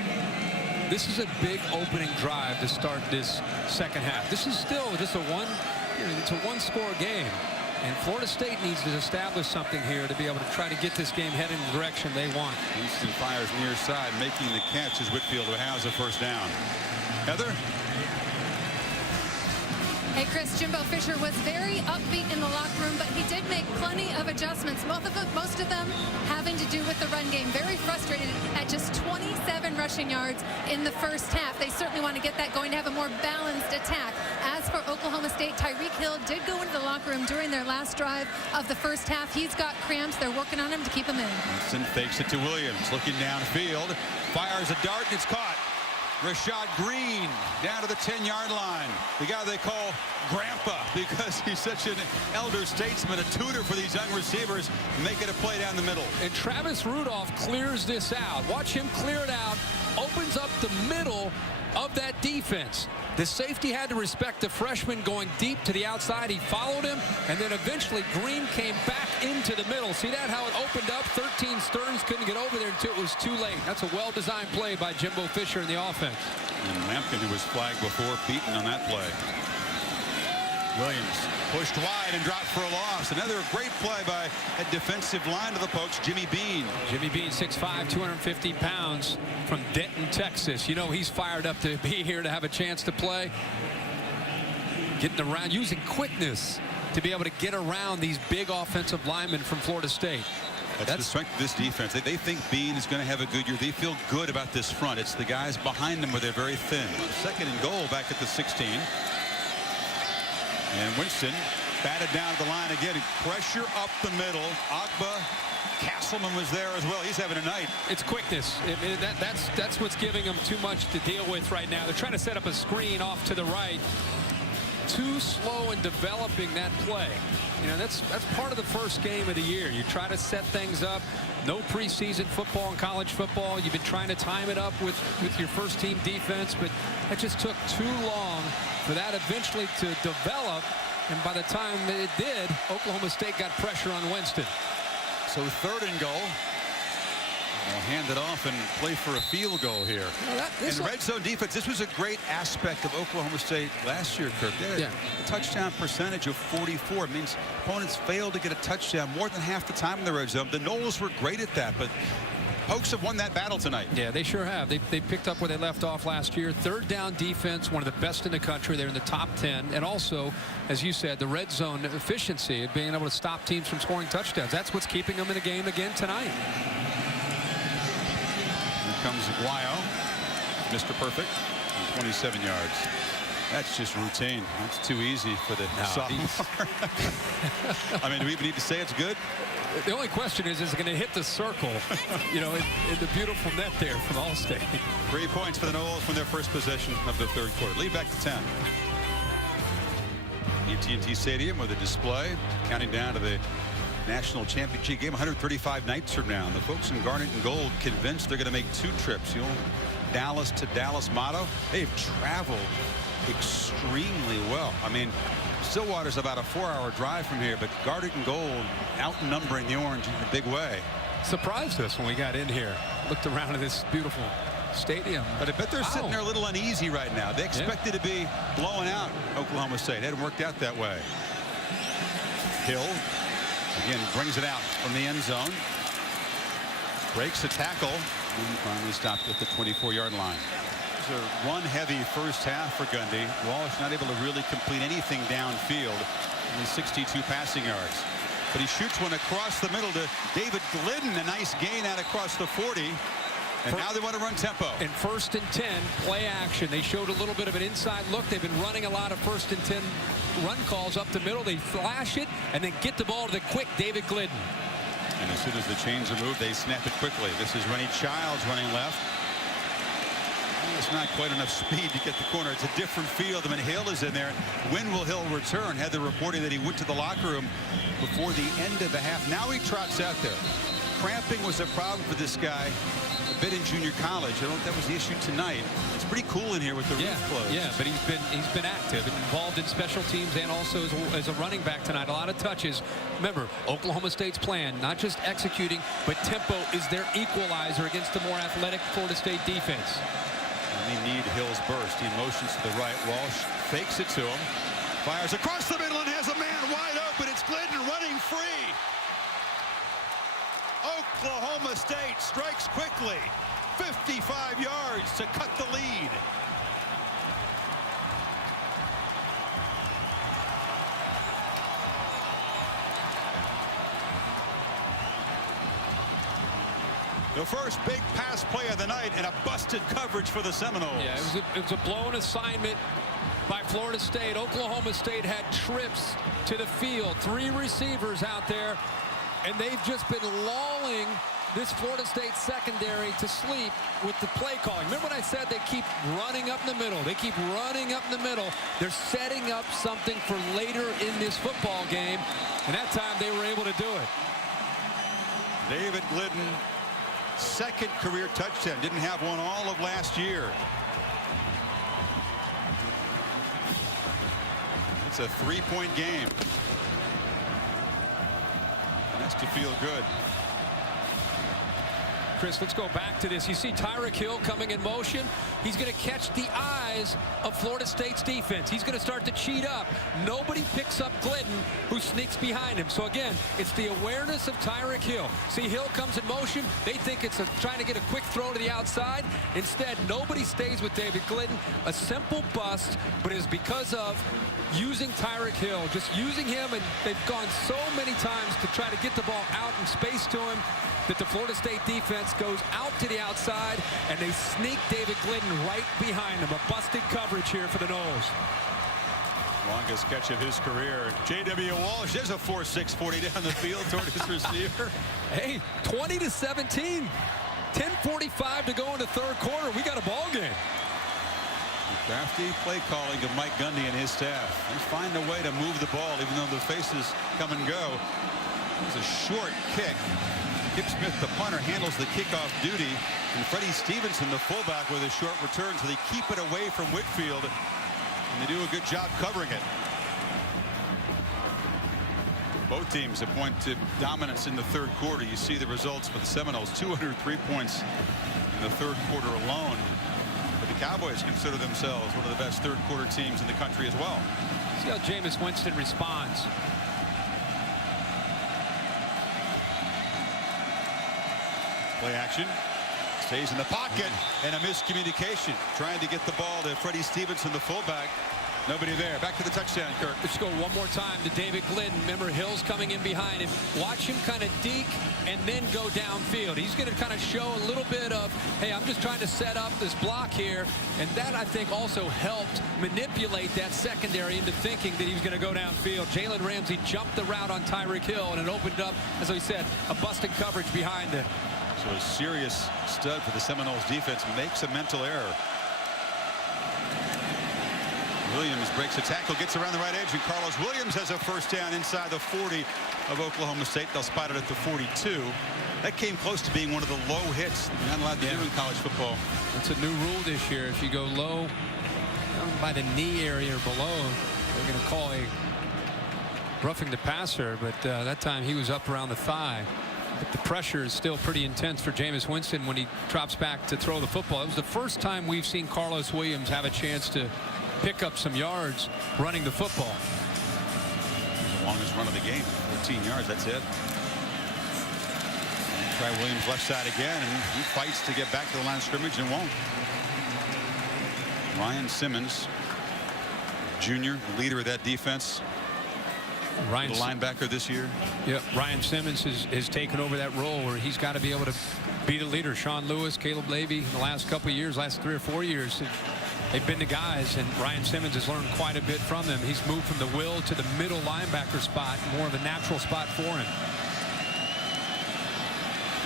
this is a big opening drive to start this second half. This is still just it's a one-score game. And Florida State needs to establish something here to be able to try to get this game headed in the direction they want. Winston fires near side, making the catch as Whitfield has a first down. Heather? Hey, Chris, Jimbo Fisher was very upbeat in the locker room, but he did make plenty of adjustments, most of them having to do with the run game. Very frustrated at just 27 rushing yards in the first half. They certainly want to get that going to have a more balanced attack. As for Oklahoma State, Tyreek Hill did go into the locker room during their last drive of the first half. He's got cramps. They're working on him to keep him in. Winston fakes it to Williams, looking downfield, fires a dart, and it's caught. Rashad Green down to the 10-yard line. The guy they call Grandpa because he's such an elder statesman, a tutor for these young receivers, making a play down the middle. And Travis Rudolph clears this out. Watch him clear it out, opens up the middle of that defense. The safety had to respect the freshman going deep to the outside. He followed him, and then eventually Green came back into the middle. See that, how it opened up? 13 Stearns couldn't get over there until it was too late. That's a well-designed play by Jimbo Fisher in the offense. And Lampkin, who was flagged before, beaten on that play. Williams pushed wide and dropped for a loss. Another great play by a defensive line of the Pokes, Jimmy Bean. Jimmy Bean, 6'5", 250 pounds from Denton, Texas. You know he's fired up to be here to have a chance to play. Getting around, using quickness to be able to get around these big offensive linemen from Florida State. That's the strength of this defense. They think Bean is going to have a good year. They feel good about this front. It's the guys behind them where they're very thin. Second and goal back at the 16. And Winston batted down to the line again. Pressure up the middle. Agba, Castleman was there as well. He's having a night. It's quickness. That's what's giving them too much to deal with right now. They're trying to set up a screen off to the right. Too slow in developing that play. You know, that's part of the first game of the year. You try to set things up. No preseason football and college football. You've been trying to time it up with your first team defense, but that just took too long for that eventually to develop. And by the time it did, Oklahoma State got pressure on Winston. So third and goal. They'll hand it off and play for a field goal here. In red zone defense, this was a great aspect of Oklahoma State last year, Kirk. They had a touchdown percentage of 44. It means opponents failed to get a touchdown more than half the time in the red zone. The Noles were great at that, but Pokes have won that battle tonight. Yeah, they sure have. They picked up where they left off last year. Third down defense, one of the best in the country. They're in the top 10. And also, as you said, the red zone efficiency of being able to stop teams from scoring touchdowns. That's what's keeping them in the game again tonight. Here comes Aguayo. Mr. Perfect. 27 yards. That's just routine. That's too easy for the sophomore. I mean, do we even need to say it's good? The only question is it going to hit the circle, you know, in the beautiful net there from Allstate. 3 points for the Noles from their first possession of the third quarter. Lead back to 10. AT&T Stadium with a display counting down to the national championship game 135 nights from now. And the folks in garnet and gold convinced they're going to make 2 trips. The old Dallas to Dallas motto. They've traveled extremely well. I mean, Stillwater's about a 4-hour drive from here, but garnet and gold outnumbering the orange in a big way. Surprised us when we got in here. Looked around at this beautiful stadium. But I bet they're sitting there a little uneasy right now. They expected to be blowing out Oklahoma State. It hadn't worked out that way. Hill again brings it out from the end zone. Breaks a tackle and finally stopped at the 24-yard line. It was a run-heavy first half for Gundy. Walsh not able to really complete anything downfield. Only 62 passing yards. But he shoots one across the middle to David Glidden. A nice gain out across the 40. And now they want to run tempo. In 1st and 10, play action. They showed a little bit of an inside look. They've been running a lot of 1st and 10 run calls up the middle. They flash it and then get the ball to the quick David Glidden. And as soon as the chains are moved, they snap it quickly. This is Rennie Childs running left. It's not quite enough speed to get the corner. It's a different field when Hill is in there. When will Hill return? Had the reporting that he went to the locker room before the end of the half. Now he trots out there. Cramping was a problem for this guy a bit in junior college. I don't think that was the issue tonight. It's pretty cool in here with the roof closed. Yeah, but he's been active and involved in special teams and also as a running back tonight. A lot of touches. Remember, Oklahoma State's plan, not just executing, but tempo is their equalizer against the more athletic Florida State defense. And they need Hill's burst. He motions to the right. Walsh fakes it to him. Fires across the middle and has a man wide open. It's Glidden running free. Oklahoma State strikes quickly. 55 yards to cut the lead. The first big pass play of the night and a busted coverage for the Seminoles. Yeah, it was a blown assignment by Florida State. Oklahoma State had trips to the field. 3 receivers out there, and they've just been lulling this Florida State secondary to sleep with the play calling. Remember when I said they keep running up in the middle? They keep running up in the middle. They're setting up something for later in this football game, and that time they were able to do it. David Glidden, second career touchdown. Didn't have one all of last year. It's a 3-point game. Has to feel good. Chris, let's go back to this. You see Tyreek Hill coming in motion. He's going to catch the eyes of Florida State's defense. He's going to start to cheat up. Nobody picks up Glidden, who sneaks behind him. So again, it's the awareness of Tyreek Hill. See, Hill comes in motion. They think it's trying to get a quick throw to the outside. Instead, nobody stays with David Glidden. A simple bust, but it is because of using Tyreek Hill, just using him, and they've gone so many times to try to get the ball out in space to him that the Florida State defense goes out to the outside, and they sneak David Glidden right behind him. A busted coverage here for the Noles. Longest catch of his career. J.W. Walsh, there's a 4.6 40 down the field toward his receiver. Hey, 20-17. 10:45 to go in the third quarter. We got a ball game. Crafty play calling of Mike Gundy and his staff. They find a way to move the ball even though the faces come and go. It's a short kick. Kip Smith, the punter, handles the kickoff duty, and Freddie Stevenson, the fullback, with a short return, so they keep it away from Whitfield, and they do a good job covering it. Both teams have pointed to dominance in the third quarter. You see the results for the Seminoles, 203 points in the third quarter alone. But the Cowboys consider themselves one of the best third quarter teams in the country as well. See how Jameis Winston responds. Play action. Stays in the pocket, and a miscommunication. Trying to get the ball to Freddie Stevenson, the fullback. Nobody there. Back to the touchdown, Kirk. Let's go one more time to David Glidden. Remember, Hill's coming in behind him. Watch him kind of deke and then go downfield. He's going to kind of show a little bit of, hey, I'm just trying to set up this block here. And that, I think, also helped manipulate that secondary into thinking that he was going to go downfield. Jalen Ramsey jumped the route on Tyreek Hill, and it opened up, as we said, a busted coverage behind it. So a serious stud for the Seminoles defense makes a mental error. Williams breaks a tackle, gets around the right edge, and Carlos Williams has a first down inside the 40 of Oklahoma State. They'll spot it at the 42. That came close to being one of the low hits you're not allowed to do in college football. It's a new rule this year. If you go low by the knee area or below, they're going to call a roughing the passer, but that time he was up around the thigh. But the pressure is still pretty intense for Jameis Winston when he drops back to throw the football. It was the first time we've seen Carlos Williams have a chance to pick up some yards running the football. The longest run of the game, 14 yards, that's it. Try Williams left side again, and he fights to get back to the line of scrimmage and won't. Ryan Simmons, junior, leader of that defense. Ryan, the linebacker this year. Yeah, Ryan Simmons has taken over that role where he's got to be able to be the leader. Sean Lewis, Caleb Levy, in the last couple of years, last 3 or 4 years, they've been the guys, and Ryan Simmons has learned quite a bit from them. He's moved from the will to the middle linebacker spot, more of a natural spot for him.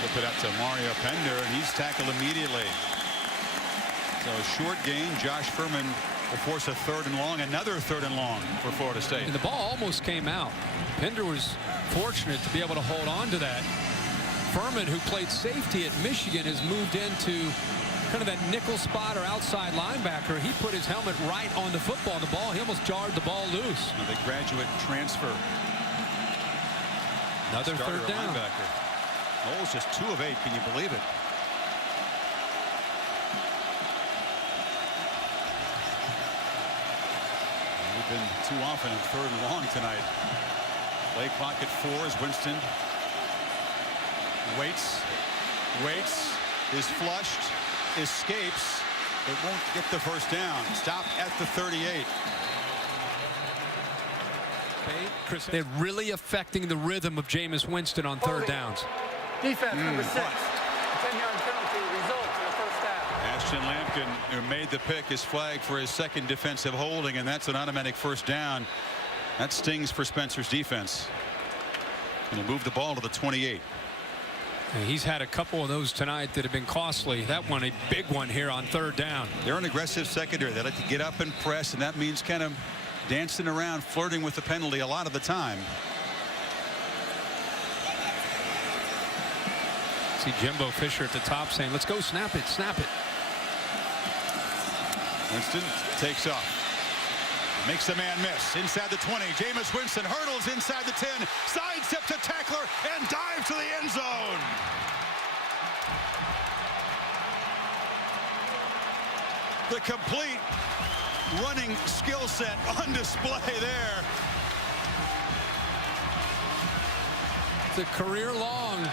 Flip it out to Mario Pender, and he's tackled immediately. So a short gain. Josh Furman will force a 3rd and long, another 3rd and long for Florida State. And the ball almost came out. Pender was fortunate to be able to hold on to that. Furman, who played safety at Michigan, has moved into kind of that nickel spot or outside linebacker. He put his helmet right on the football. The ball, he almost jarred the ball loose. The graduate transfer. Another Starter 3rd down. Linebacker. Knowles just 2 of 8. Can you believe it? We've been too often in 3rd and long tonight. Play clock at 4 as Winston waits, is flushed, escapes, but won't get the first down. Stopped at the 38. They're really affecting the rhythm of Jameis Winston on 3rd downs. Defense number 6. 10-yard penalty results in a first down. Ashton Lampkin, who made the pick, is flagged for his 2nd defensive holding, and that's an automatic first down. That stings for Spencer's defense. And he'll move the ball to the 28. And he's had a couple of those tonight that have been costly. That one, a big one here on 3rd down. They're an aggressive secondary. They like to get up and press, and that means kind of dancing around, flirting with the penalty a lot of the time. See Jimbo Fisher at the top saying, let's go, snap it, snap it. Winston takes off. Makes the man miss. Inside the 20. Jameis Winston hurdles inside the 10. Sidestep to tackler and dives to the end zone. The complete running skill set on display there. It's a career long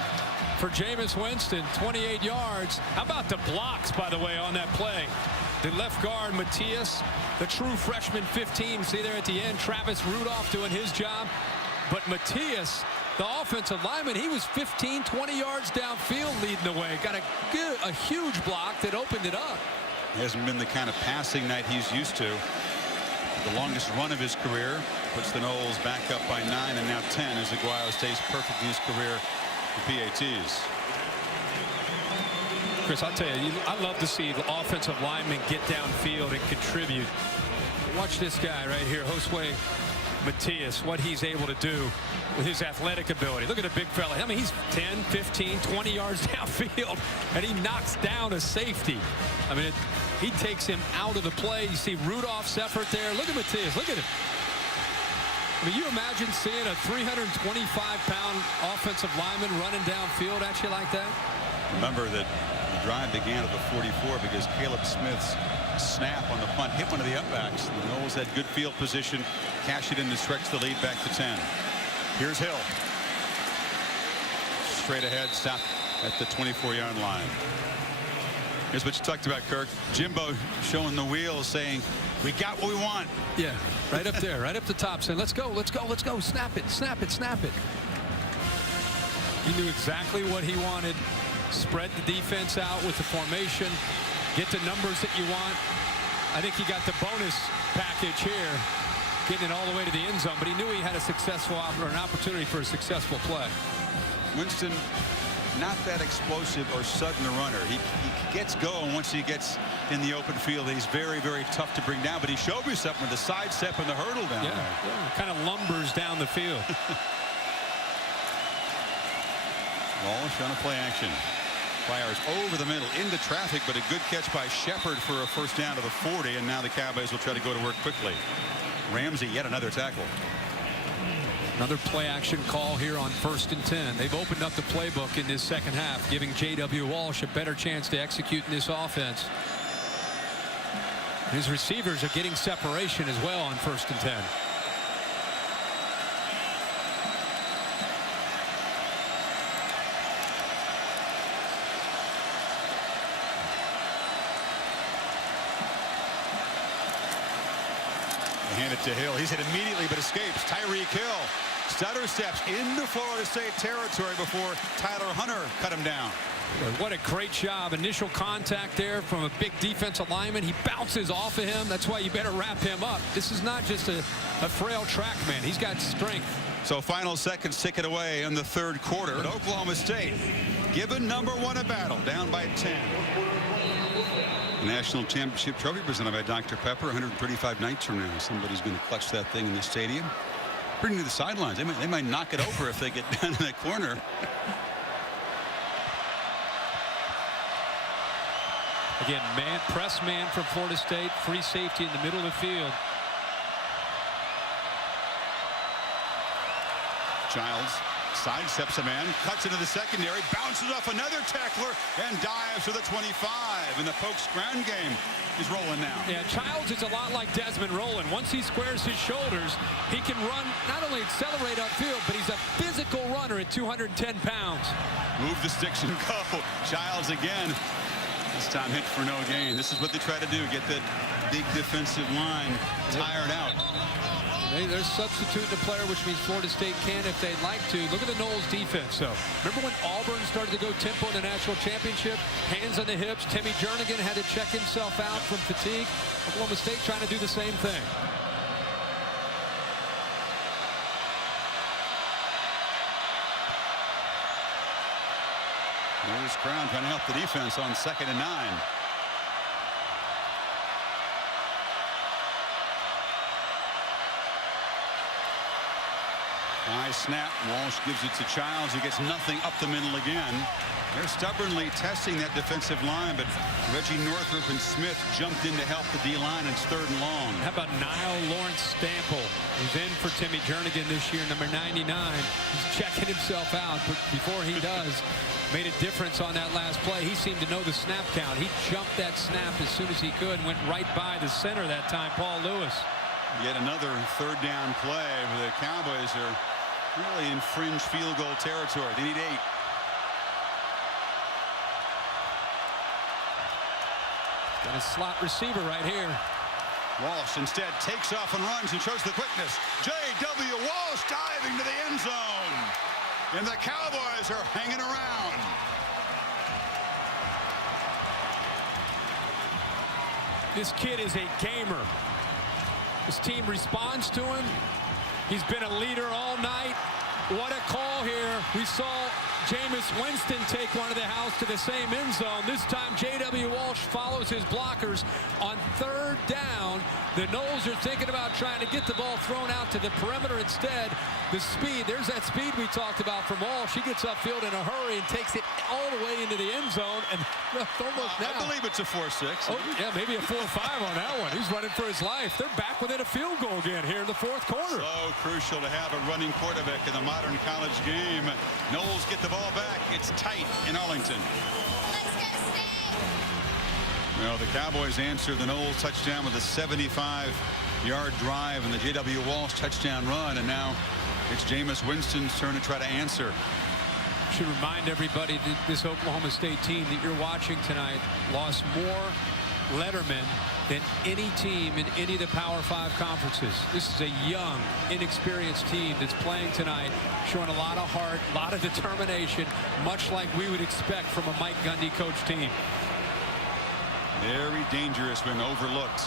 for Jameis Winston, 28 yards. How about the blocks, by the way, on that play? The left guard, Matias, the true freshman 15. See there at the end, Travis Rudolph doing his job. But Matias, the offensive lineman, he was 15, 20 yards downfield leading the way. Got a huge block that opened it up. It hasn't been the kind of passing night he's used to. The longest run of his career puts the Noles back up by 9 and now 10 as Aguayo stays perfect in his career for PATs. Chris, I'll tell you, I love to see the offensive linemen get downfield and contribute. Watch this guy right here, Josue Matias, what he's able to do with his athletic ability. Look at the big fella. I mean, he's 10, 15, 20 yards downfield, and he knocks down a safety. I mean, he takes him out of the play. You see Rudolph's effort there. Look at Matias. Look at him. I mean, you imagine seeing a 325-pound offensive lineman running downfield at you like that? Remember that the drive began at the 44 because Caleb Smith's snap on the punt hit one of the upbacks. The Noles had good field position, cashed it in to stretch the lead back to 10. Here's Hill. Straight ahead, stop at the 24-yard line. Here's what you talked about, Kirk. Jimbo showing the wheels, saying, we got what we want. Yeah, right up there, right up the top, saying, let's go, let's go, let's go. Snap it, snap it, snap it. He knew exactly what he wanted. Spread the defense out with the formation. Get the numbers that you want. I think he got the bonus package here, getting it all the way to the end zone, but he knew he had a successful or an opportunity for a successful play. Winston, not that explosive or sudden a runner. He gets going once he gets in the open field. He's very, very tough to bring down, but he showed me something with the side step and the hurdle down there. Yeah, kind of lumbers down the field. Walsh on a play action. Fires over the middle into traffic, but a good catch by Shepard for a first down to the 40, and now the Cowboys will try to go to work quickly. Ramsey, yet another tackle. Another play action call here on 1st and 10. They've opened up the playbook in this second half, giving J.W. Walsh a better chance to execute in this offense. His receivers are getting separation as well on 1st and 10. Hand it to Hill. He's hit immediately but escapes. Tyreek Hill stutter steps into Florida State territory before Tyler Hunter cut him down. What a great job. Initial contact there from a big defensive lineman. He bounces off of him. That's why you better wrap him up. This is not just a frail track man. He's got strength. So final seconds tick it away in the third quarter. But Oklahoma State given #1 a battle, down by 10. National Championship Trophy presented by Dr. Pepper. 135 nights from now, somebody's going to clutch that thing in the stadium. Bring it to the sidelines. They might knock it over if they get down in that corner. Again, press man from Florida State, free safety in the middle of the field. Childs sidesteps a man, cuts into the secondary, bounces off another tackler, and dives to the 25. And the Pokes ground game is rolling now. Yeah, Childs is a lot like Desmond Rowland. Once he squares his shoulders, he can run, not only accelerate upfield, but he's a physical runner at 210 pounds. Move the sticks and go. Childs again. This time hit for no gain. This is what they try to do, get that big defensive line tired out. They're substituting a player, which means Florida State can if they'd like to. Look at the Noles defense, though. Remember when Auburn started to go tempo in the national championship? Hands on the hips. Timmy Jernigan had to check himself out from fatigue. Oklahoma State trying to do the same thing. There's Crown trying to help the defense on 2nd and 9. High snap. Walsh gives it to Childs, who gets nothing up the middle again. They're stubbornly testing that defensive line, but Reggie Northrup and Smith jumped in to help the D-line. It's 3rd and long. How about Niall Lawrence Stample, who's in for Timmy Jernigan this year, number 99. He's checking himself out, but before he does, made a difference on that last play. He seemed to know the snap count. He jumped that snap as soon as he could and went right by the center that time, Paul Lewis. Yet another 3rd down play where the Cowboys are really in fringe field goal territory. They need 8. Got a slot receiver right here. Walsh instead takes off and runs and shows the quickness. J.W. Walsh diving to the end zone. And the Cowboys are hanging around. This kid is a gamer. His team responds to him. He's been a leader all night. What a call here. We saw Jameis Winston take one to the house to the same end zone. This time J.W. Walsh follows his blockers on 3rd down. The Noles are thinking about trying to get the ball thrown out to the perimeter instead. The speed, there's that speed we talked about from Walsh. He gets upfield in a hurry and takes it all the way into the end zone. And almost now. I believe it's a 4-6. Oh, yeah, maybe a 4-5 on that one. He's running for his life. They're back within a field goal again here in the 4th quarter. So crucial to have a running quarterback in the modern college game. Noles get the ball back. It's tight in Arlington. Well, the Cowboys answer the Noles touchdown with a 75-yard drive and the J.W. Walsh touchdown run. And now it's Jameis Winston's turn to try to answer. Should remind everybody that this Oklahoma State team that you're watching tonight lost more lettermen than any team in any of the Power 5 conferences. This is a young, inexperienced team that's playing tonight, showing a lot of heart, a lot of determination, much like we would expect from a Mike Gundy coach team. Very dangerous when overlooked.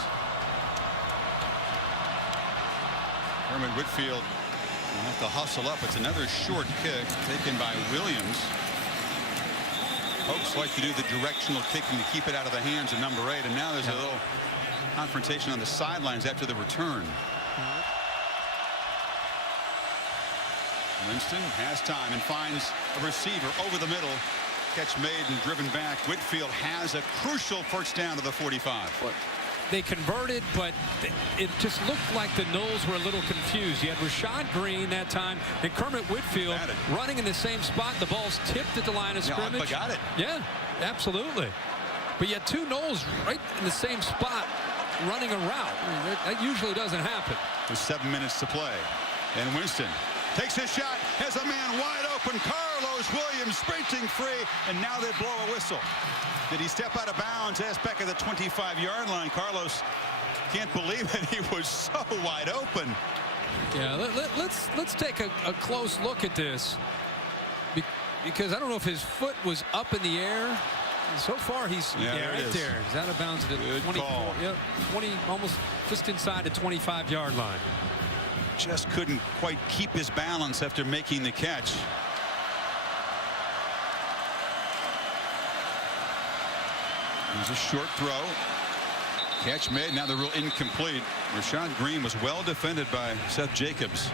Herman Whitfield will have to hustle up. It's another short kick taken by Williams. Folks like to do the directional kicking to keep it out of the hands of number 8, and now there's a little confrontation on the sidelines after the return. Winston has time and finds a receiver over the middle. Catch made and driven back. Whitfield has a crucial first down to the 45. They converted, but it just looked like the Noles were a little confused. You had Rashad Green that time and Kermit Whitfield running in the same spot. The ball's tipped at the line of scrimmage. Got it. Yeah, absolutely. But you had 2 Noles right in the same spot running a route. That usually doesn't happen. There's 7 minutes to play. And Winston takes his shot, has a man wide open. Carlos Williams sprinting free, and now they blow a whistle. Did he step out of bounds? That's back at the 25-yard line. Carlos can't believe it. He was so wide open. Yeah, let's take a close look at this, because I don't know if his foot was up in the air. So far, he's right there. He's out of bounds at the 24. Yep, 20, almost just inside the 25-yard line. Just couldn't quite keep his balance after making the catch. There's a short throw. Catch made. Now the rule incomplete. Rashad Green was well defended by Seth Jacobs.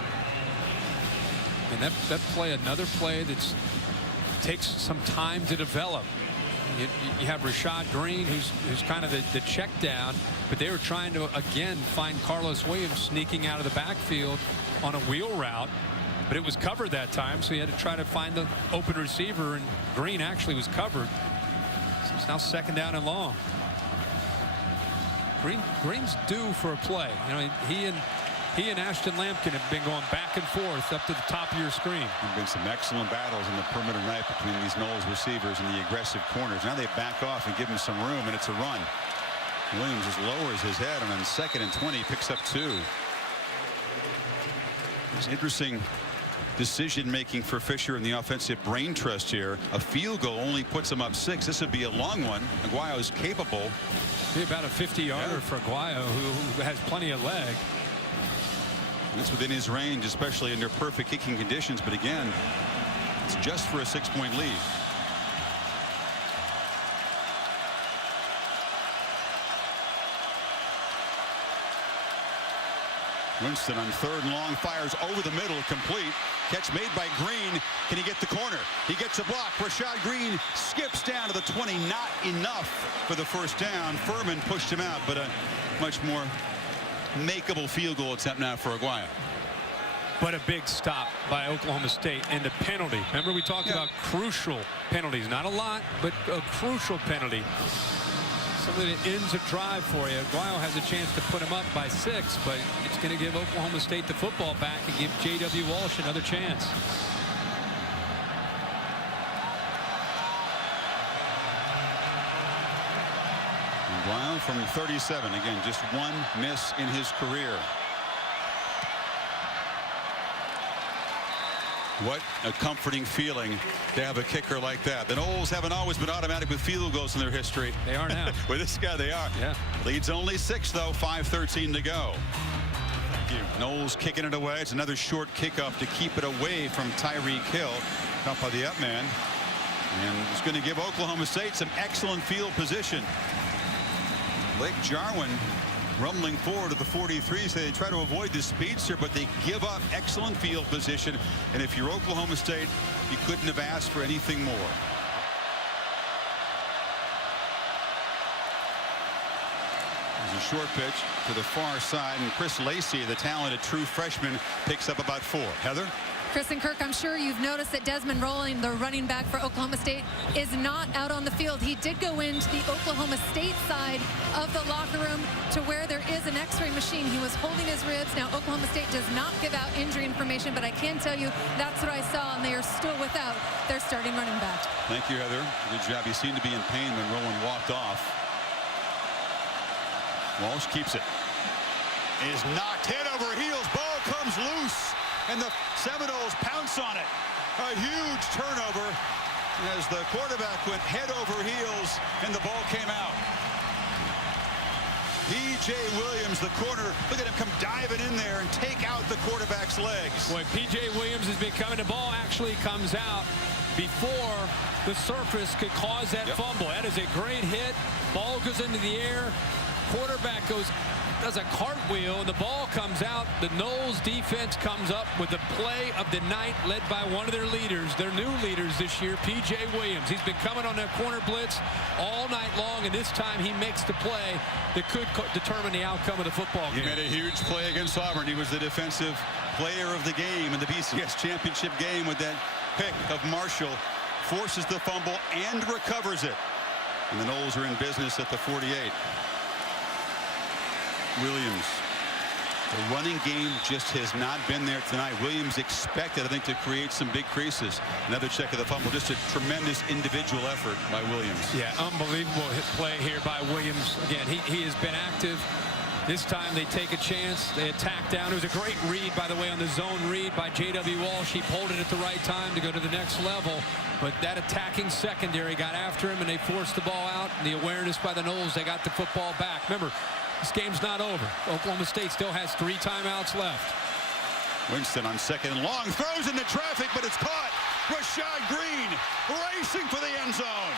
And that play, another play that takes some time to develop. You have Rashad Green, who's kind of the check down, but they were trying to again find Carlos Williams sneaking out of the backfield on a wheel route, but it was covered that time, so he had to try to find the open receiver, and Green actually was covered. So it's now 2nd down and long. Green's due for a play. You know, he and Ashton Lampkin have been going back and forth up to the top of your screen. There's been some excellent battles in the perimeter night between these Noles receivers and the aggressive corners. Now they back off and give him some room, and it's a run. Williams just lowers his head, and on 2nd and 20 picks up 2. It's interesting decision making for Fisher and the offensive brain trust here. A field goal only puts him up 6. This would be a long one. Aguayo is capable. Be about a 50-yarder for Aguayo, who has plenty of leg. It's within his range, especially under perfect kicking conditions. But again, it's just for a 6-point lead. Winston on 3rd and long, fires over the middle, complete. Catch made by Green. Can he get the corner? He gets a block. Rashad Green skips down to the 20. Not enough for the first down. Furman pushed him out, but a much more makeable field goal attempt now for Aguayo. But a big stop by Oklahoma State, and the penalty. Remember, we talked about crucial penalties. Not a lot, but a crucial penalty. Something that ends a drive for you. Aguayo has a chance to put him up by 6, but it's going to give Oklahoma State the football back and give J.W. Walsh another chance. Aguayo from 37. Again, just one miss in his career. What a comforting feeling to have a kicker like that. The Noles haven't always been automatic with field goals in their history. They are now. With this guy, they are. Yeah. Leads only 6, though. 5:13 to go. Noles kicking it away. It's another short kickoff to keep it away from Tyreek Hill. Up by the up man. And it's going to give Oklahoma State some excellent field position. Blake Jarwin rumbling forward to the 43, so they try to avoid the speedster, but they give up excellent field position. And if you're Oklahoma State, you couldn't have asked for anything more. There's a short pitch to the far side, and Chris Lacey, the talented true freshman, picks up about 4. Heather? Chris and Kirk, I'm sure you've noticed that Desmond Rolling, the running back for Oklahoma State, is not out on the field. He did go into the Oklahoma State side of the locker room to where there is an x-ray machine. He was holding his ribs. Now, Oklahoma State does not give out injury information, but I can tell you that's what I saw, and they are still without their starting running back. Thank you, Heather. Good job. He seemed to be in pain when Rolling walked off. Walsh keeps it. Is knocked head over heels. Ball comes loose. And the Seminoles pounce on it. A huge turnover as the quarterback went head over heels and the ball came out. P.J. Williams, the corner, look at him come diving in there and take out the quarterback's legs. Boy, P.J. Williams has been coming. The ball actually comes out before the surface could cause that fumble. That is a great hit. Ball goes into the air. Quarterback does a cartwheel, and the ball comes out. The Noles defense comes up with the play of the night, led by one of their leaders, their new leaders this year, P.J. Williams. He's been coming on that corner blitz all night long, and this time he makes the play that could determine the outcome of the football game. He made a huge play against Auburn. He was the defensive player of the game in the BCS championship game with that pick of Marshall. Forces the fumble and recovers it. And the Noles are in business at the 48. Williams. The running game just has not been there tonight. Williams expected, I think, to create some big creases. Another check of the fumble. Just a tremendous individual effort by Williams. Yeah, unbelievable play here by Williams. Again, he has been active. This time they take a chance. They attack down. It was a great read, by the way, on the zone read by J.W. Walsh. He pulled it at the right time to go to the next level. But that attacking secondary got after him, and they forced the ball out. And the awareness by the Noles, they got the football back. Remember, this game's not over. Oklahoma State still has 3 timeouts left. Winston on second and long. Throws into traffic, but it's caught. Rashad Green racing for the end zone.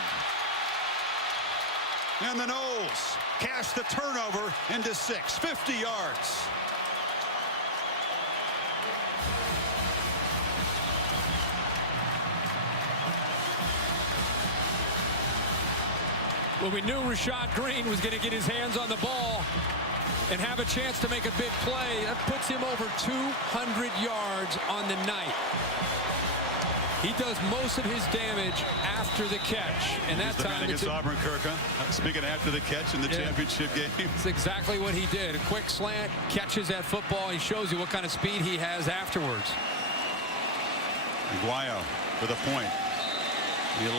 And the Noles cash the turnover into 6. 50 yards. Well, we knew Rashad Green was going to get his hands on the ball and have a chance to make a big play. That puts him over 200 yards on the night. He does most of his damage after the catch, and that time against Auburn, Kirk, huh? Speaking of after the catch in the championship game. That's exactly what he did. A quick slant, catches that football. He shows you what kind of speed he has afterwards. Aguayo for the point.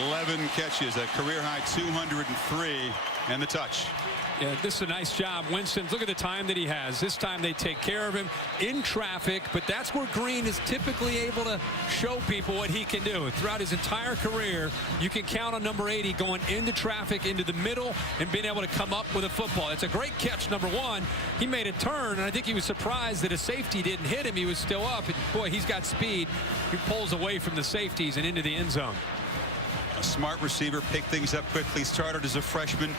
11 catches, a career-high 203, and the touch. Yeah, this is a nice job. Winston, look at the time that he has. This time they take care of him in traffic, but that's where Green is typically able to show people what he can do. Throughout his entire career, you can count on number 80 going into traffic, into the middle, and being able to come up with a football. It's a great catch, number 1. He made a turn, and I think he was surprised that a safety didn't hit him. He was still up, and boy, he's got speed. He pulls away from the safeties and into the end zone. A smart receiver, picked things up quickly, started as a freshman.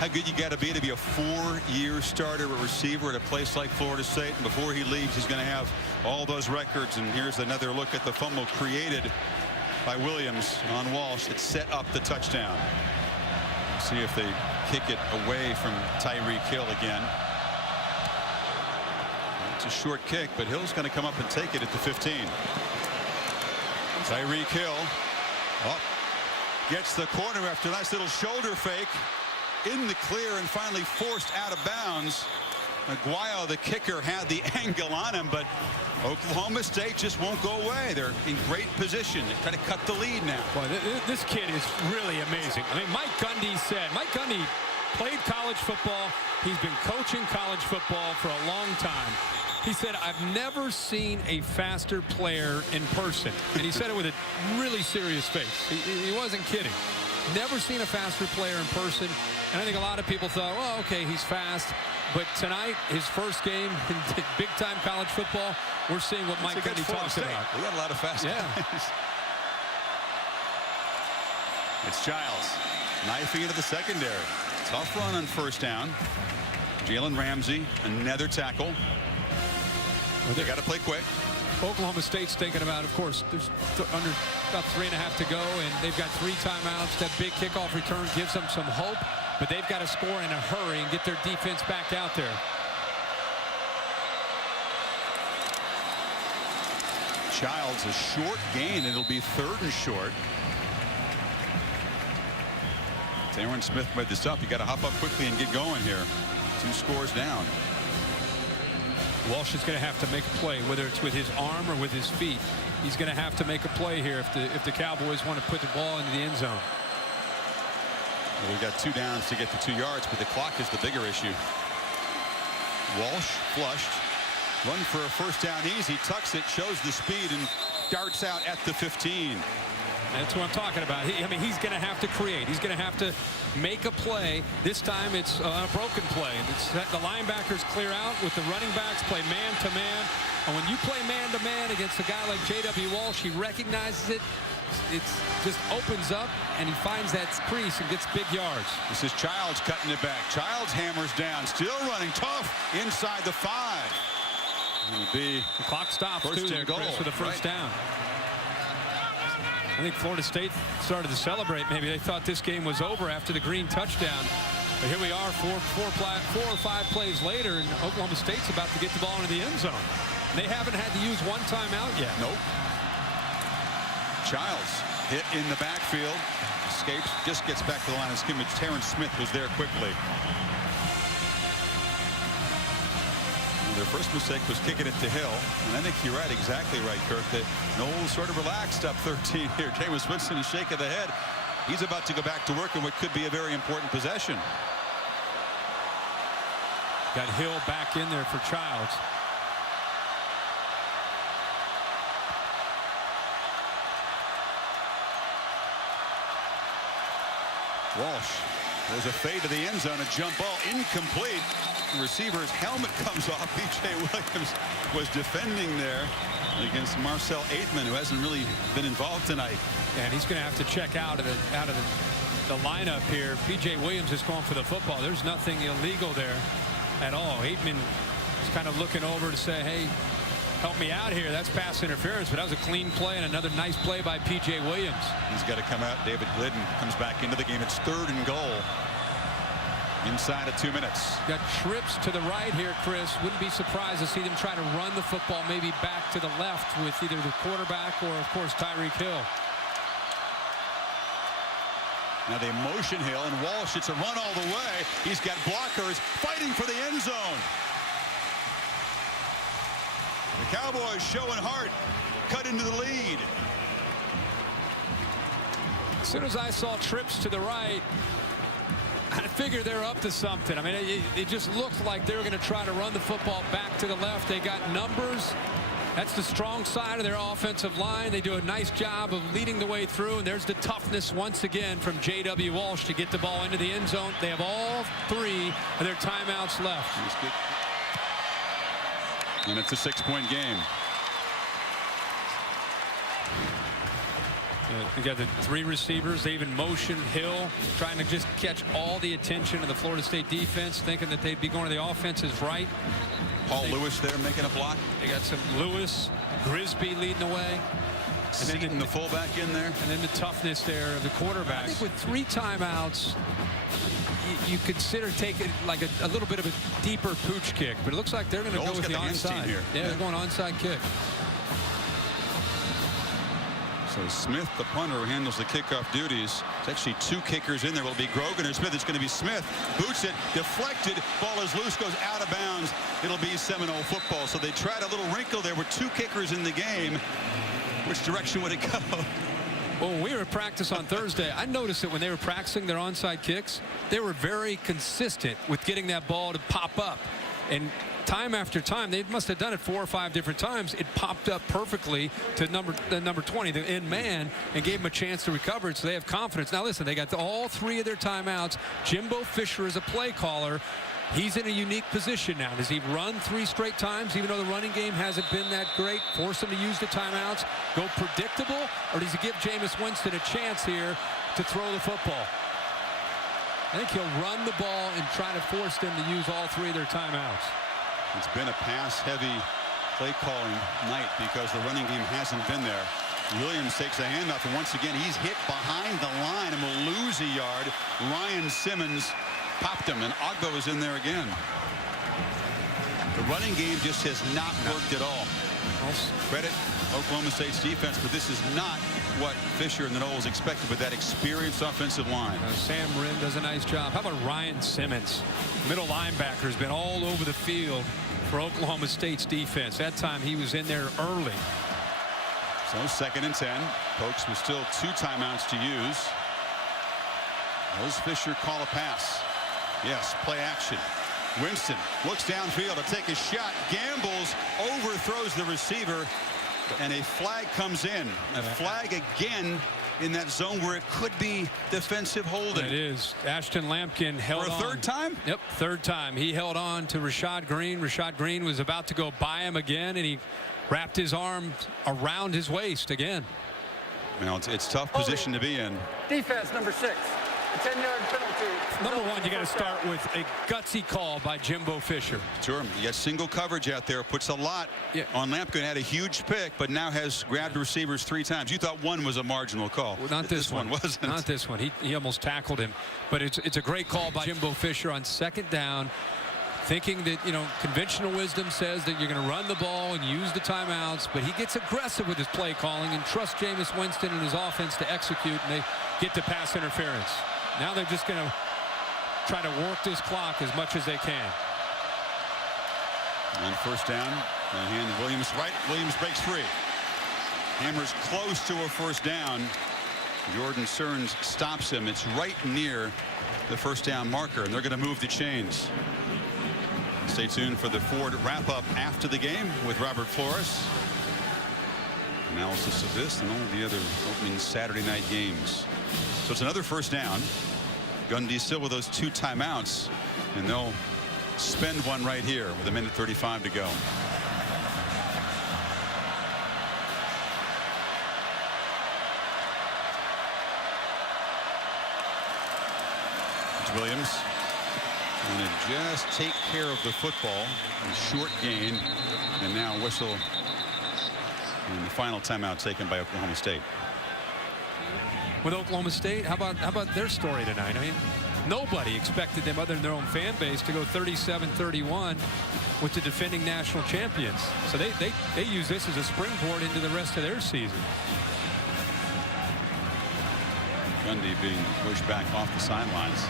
How good you got to be a 4-year starter at receiver at a place like Florida State. And before he leaves, he's going to have all those records. And here's another look at the fumble created by Williams on Walsh that set up the touchdown. See if they kick it away from Tyreek Hill again. It's a short kick, but Hill's going to come up and take it at the 15. Tyreek Hill gets the corner after a nice little shoulder fake. In the clear and finally forced out of bounds. Aguayo, the kicker, had the angle on him, but Oklahoma State just won't go away. They're in great position. They try to cut the lead now. Boy, this kid is really amazing. I mean, Mike Gundy played college football. He's been coaching college football for a long time. He said, I've never seen a faster player in person. And he said it with a really serious face. He wasn't kidding. Never seen a faster player in person. And I think a lot of people thought, well, okay, he's fast. But tonight, his first game in big-time college football, we're seeing what Mike Gundy talks about. We got a lot of fast guys. It's Childs knifing into the secondary. Tough run on first down. Jalen Ramsey, another tackle. They got to play quick. Oklahoma State's thinking about, of course, there's under about 3.5 to go, and they've got 3 timeouts. That big kickoff return gives them some hope, but they've got to score in a hurry and get their defense back out there. Childs, a short gain. It'll be 3rd and short. Aaron Smith made this up. You got to hop up quickly and get going here. 2 scores down. Walsh is going to have to make a play, whether it's with his arm or with his feet. He's going to have to make a play here if the Cowboys want to put the ball into the end zone. Well, we got 2 downs to get to 2 yards, but the clock is the bigger issue. Walsh flushed. Run for a first down easy. Tucks it, shows the speed, and darts out at the 15. That's what I'm talking about. I mean, he's going to have to create. He's going to have to make a play. This time it's a broken play. The linebackers clear out with the running backs, play man-to-man. And when you play man-to-man against a guy like J.W. Walsh, he recognizes it. It just opens up, and he finds that crease and gets big yards. This is Childs cutting it back. Childs hammers down. Still running tough inside the 5. It'll be the clock stops, too, there, Chris, for the first down. I think Florida State started to celebrate. Maybe they thought this game was over after the Green touchdown. But here we are 4 or 5 plays later, and Oklahoma State's about to get the ball into the end zone. They haven't had to use 1 timeout yet. Nope. Childs hit in the backfield. Escapes, just gets back to the line of scrimmage. Terrence Smith was there quickly. Their first mistake was kicking it to Hill, and I think you're right, exactly right, Kirk, that Noel sort of relaxed up 13 here. Jameis Winston is shaking the head. He's about to go back to work in what could be a very important possession. Got Hill back in there for Childs. Walsh. There's a fade to the end zone, a jump ball incomplete. The receiver's helmet comes off. P.J. Williams was defending there against Marcel Aitman, who hasn't really been involved tonight. And he's going to have to check out of the lineup here. P.J. Williams is going for the football. There's nothing illegal there at all. Aitman is kind of looking over to say, hey, help me out here. That's pass interference, but that was a clean play and another nice play by P.J. Williams. He's got to come out. David Glidden comes back into the game. It's 3rd and goal. Inside of 2 minutes. Got trips to the right here, Chris. Wouldn't be surprised to see them try to run the football maybe back to the left with either the quarterback or, of course, Tyreek Hill. Now they motion Hill, and Walsh, it's a run all the way. He's got blockers fighting for the end zone. The Cowboys showing heart, cut into the lead. As soon as I saw trips to the right, I figured they're up to something. I mean, it just looked like they were going to try to run the football back to the left. They got numbers. That's the strong side of their offensive line. They do a nice job of leading the way through, and there's the toughness once again from J.W. Walsh to get the ball into the end zone. They have all 3 of their timeouts left. And it's a 6-point game. You got the 3 receivers. They even motion Hill, trying to just catch all the attention of the Florida State defense, thinking that they'd be going to the offense's right. Paul Lewis there making a block. They got some Lewis, Grisby leading the way. And then the fullback in there. And then the toughness there of the quarterback. I think with 3 timeouts, you consider taking like a little bit of a deeper pooch kick, but it looks like they're going to go with the onside. Here. Yeah, they're going onside kick. So Smith, the punter who handles the kickoff duties. It's actually 2 kickers in there. Will it be Grogan or Smith? It's going to be Smith. Boots it, deflected. Ball is loose, goes out of bounds. It'll be Seminole football. So they tried a little wrinkle there with 2 kickers in the game. Which direction would it go? Well, when we were at practice on Thursday, I noticed that when they were practicing their onside kicks, they were very consistent with getting that ball to pop up. And time after time, they must have done it 4 or 5 different times. It popped up perfectly to number 20, the end man, and gave him a chance to recover it, so they have confidence. Now, listen, they got all 3 of their timeouts. Jimbo Fisher is a play caller. He's in a unique position now. Does he run 3 straight times, even though the running game hasn't been that great? Force him to use the timeouts, go predictable, or does he give Jameis Winston a chance here to throw the football? I think he'll run the ball and try to force them to use all 3 of their timeouts. It's been a pass-heavy play-calling night because the running game hasn't been there. Williams takes a handoff, and once again, he's hit behind the line and will lose a yard. Ryan Simmons popped him, and Ogbo is in there again. The running game just has not worked at all. Credit Oklahoma State's defense, but this is not what Fisher and the Noles expected with that experienced offensive line. Sam Wren does a nice job. How about Ryan Simmons? Middle linebacker has been all over the field for Oklahoma State's defense. That time he was in there early. So 2nd and 10. Pokes with still 2 timeouts to use. Does Fisher call a pass? Yes, play action. Winston looks downfield to take a shot, gambles, overthrows the receiver, and a flag comes in. A flag again in that zone where it could be defensive holding. It is. Ashton Lampkin held on. For a 3rd time? Yep, 3rd time. He held on to Rashad Green. Rashad Green was about to go by him again, and he wrapped his arm around his waist again. Well, it's a tough position to be in. Defense, number 6. A 10-yard penalty. Number 1, you got to start with a gutsy call by Jimbo Fisher. Sure, you got single coverage out there, puts a lot on Lampkin. Had a huge pick, but now has grabbed receivers 3 times. You thought one was a marginal call. Well, not this one. Wasn't. Not this one. He almost tackled him. But it's a great call by Jimbo Fisher on 2nd down, thinking that, you know, conventional wisdom says that you're going to run the ball and use the timeouts, but he gets aggressive with his play calling and trusts Jameis Winston and his offense to execute, and they get to pass interference. Now they're just going to try to work this clock as much as they can. And 1st down, and Williams right. Williams breaks free. Hammers close to a 1st down. Jordan Stearns stops him. It's right near the 1st down marker, and they're going to move the chains. Stay tuned for the Ford wrap-up after the game with Robert Flores. Analysis of this and all the other opening Saturday night games. So it's another 1st down. Gundy still with those 2 timeouts, and they'll spend one right here with 1:35 to go. It's Williams going to just take care of the football. A short gain, and now whistle. And the final timeout taken by Oklahoma State. With Oklahoma State, how about their story tonight? I mean, nobody expected them other than their own fan base to go 37-31 with the defending national champions. So they use this as a springboard into the rest of their season. Gundy being pushed back off the sidelines,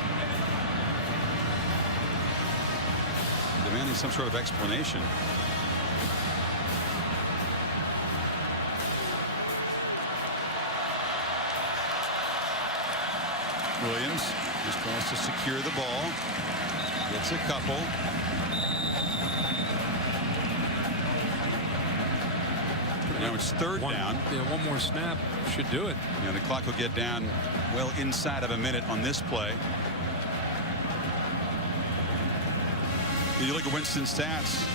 demanding some sort of explanation. Williams just tries to secure the ball. Gets a couple. Now it's 3rd down. Yeah, one more snap should do it. Yeah, the clock will get down well inside of a minute on this play. You look at Winston's stats.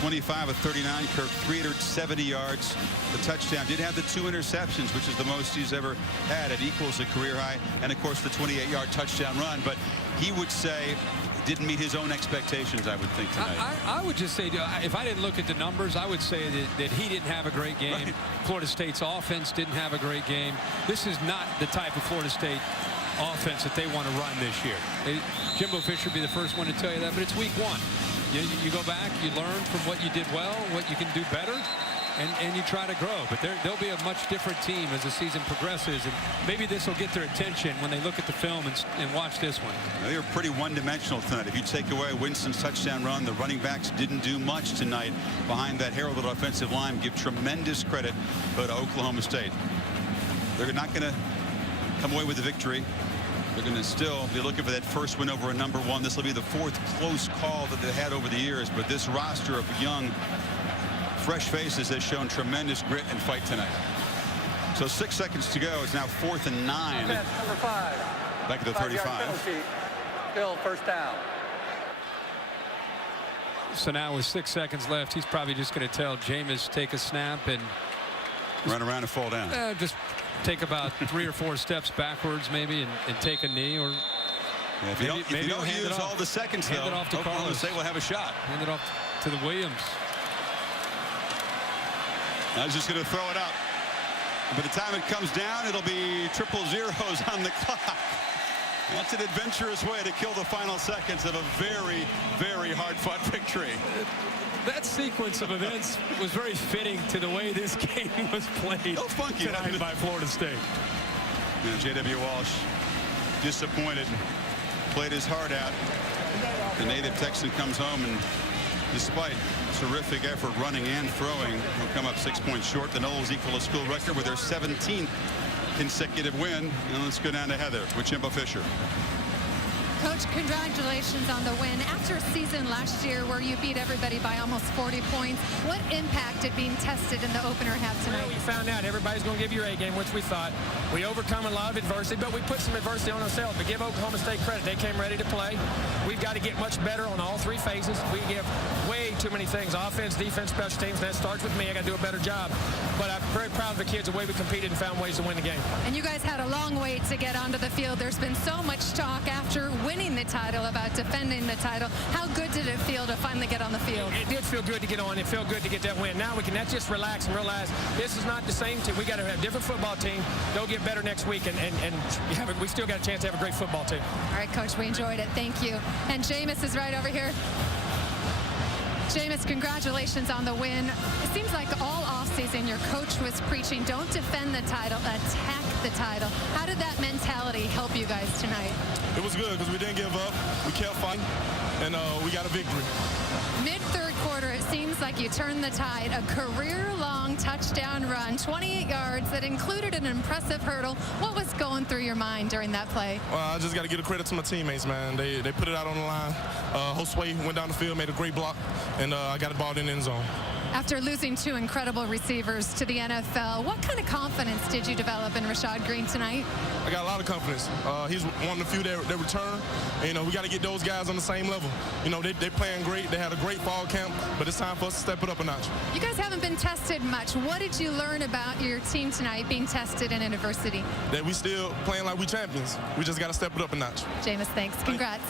25 of 39, Kirk, 370 yards. The touchdown. Did have the 2 interceptions, which is the most he's ever had. It equals a career high. And, of course, the 28-yard touchdown run. But he would say didn't meet his own expectations, I would think, tonight. I would just say, if I didn't look at the numbers, I would say that he didn't have a great game. Right. Florida State's offense didn't have a great game. This is not the type of Florida State offense that they want to run this year. Jimbo Fisher would be the first one to tell you that, but it's week 1. You go back, you learn from what you did well, what you can do better, and you try to grow. But they'll be a much different team as the season progresses, and maybe this will get their attention when they look at the film and watch this one. They were pretty one-dimensional tonight. If you take away Winston's touchdown run, the running backs didn't do much tonight behind that heralded offensive line. Give tremendous credit to Oklahoma State. They're not going to come away with the victory. They're going to still be looking for that first win over a number 1. This will be the 4th close call that they had over the years. But this roster of young, fresh faces has shown tremendous grit and fight tonight. So 6 seconds to go. It's now 4th and 9. Offense, number 5. Back at the 35. Penalty. Still 1st down. So now with 6 seconds left, he's probably just going to tell Jameis take a snap and run around and fall down. just take about 3 or 4 steps backwards maybe and take a knee. Or if you don't use all the seconds, though, hand it off to Oklahoma State will have a shot. Hand it off to the Williams. I was just going to throw it up. By the time it comes down, it'll be triple zeros on the clock. That's an adventurous way to kill the final seconds of a very, very hard-fought victory. That sequence of events was very fitting to the way this game was played funky tonight by Florida State. J.W. Walsh disappointed, played his heart out. The native Texan comes home and, despite terrific effort running and throwing, will come up 6 points short. The Noles equal a school record with their 17th consecutive win. And let's go down to Heather with Jimbo Fisher. Coach, congratulations on the win. After a season last year where you beat everybody by almost 40 points, what impact did being tested in the opener have tonight? Well, we found out everybody's going to give you your A game, which we thought. We overcome a lot of adversity, but we put some adversity on ourselves. But give Oklahoma State credit. They came ready to play. We've got to get much better on all 3 phases. We give way too many things, offense, defense, special teams, and that starts with me. I got to do a better job. But I'm very proud of the kids, the way we competed and found ways to win the game. And you guys had a long wait to get onto the field. There's been so much talk after winning the title about defending the title. How good did it feel to finally get on the field? It did feel good to get on. It felt good to get that win. Now we can just relax and realize this is not the same team. We got to have a different football team. They'll get better next week, and we still got a chance to have a great football team. All right, Coach, we enjoyed it. Thank you. And Jameis is right over here. Jameis, congratulations on the win. It seems like all offseason your coach was preaching, don't defend the title, attack the title. How did that mentality help you guys tonight? It was good because we didn't give up. We kept fighting, and we got a victory. Mid-third quarter, it seems like you turned the tide. A career-long touchdown run, 28 yards, that included an impressive hurdle. What was going through your mind during that play? Well, I just got to give a credit to my teammates, man. They put it out on the line. Josue went down the field, made a great block, and I got the ball in the end zone. After losing 2 incredible receivers to the NFL, what kind of confidence did you develop in Rashad Green tonight? I got a lot of confidence. He's one of the few that return. And, we got to get those guys on the same level. They're playing great. They had a great fall camp, but it's time for us to step it up a notch. You guys haven't been tested much. What did you learn about your team tonight being tested in adversity? That we still playing like we champions. We just got to step it up a notch. Jameis, thanks. Congrats.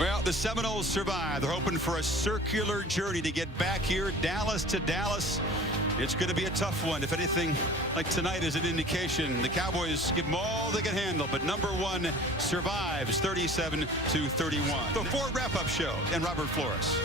Well, the Seminoles survive. They're hoping for a circular journey to get back here, Dallas to Dallas. It's going to be a tough one. If anything like tonight is an indication, the Cowboys give them all they can handle, but number 1 survives 37-31. The Ford Wrap-Up Show and Robert Flores.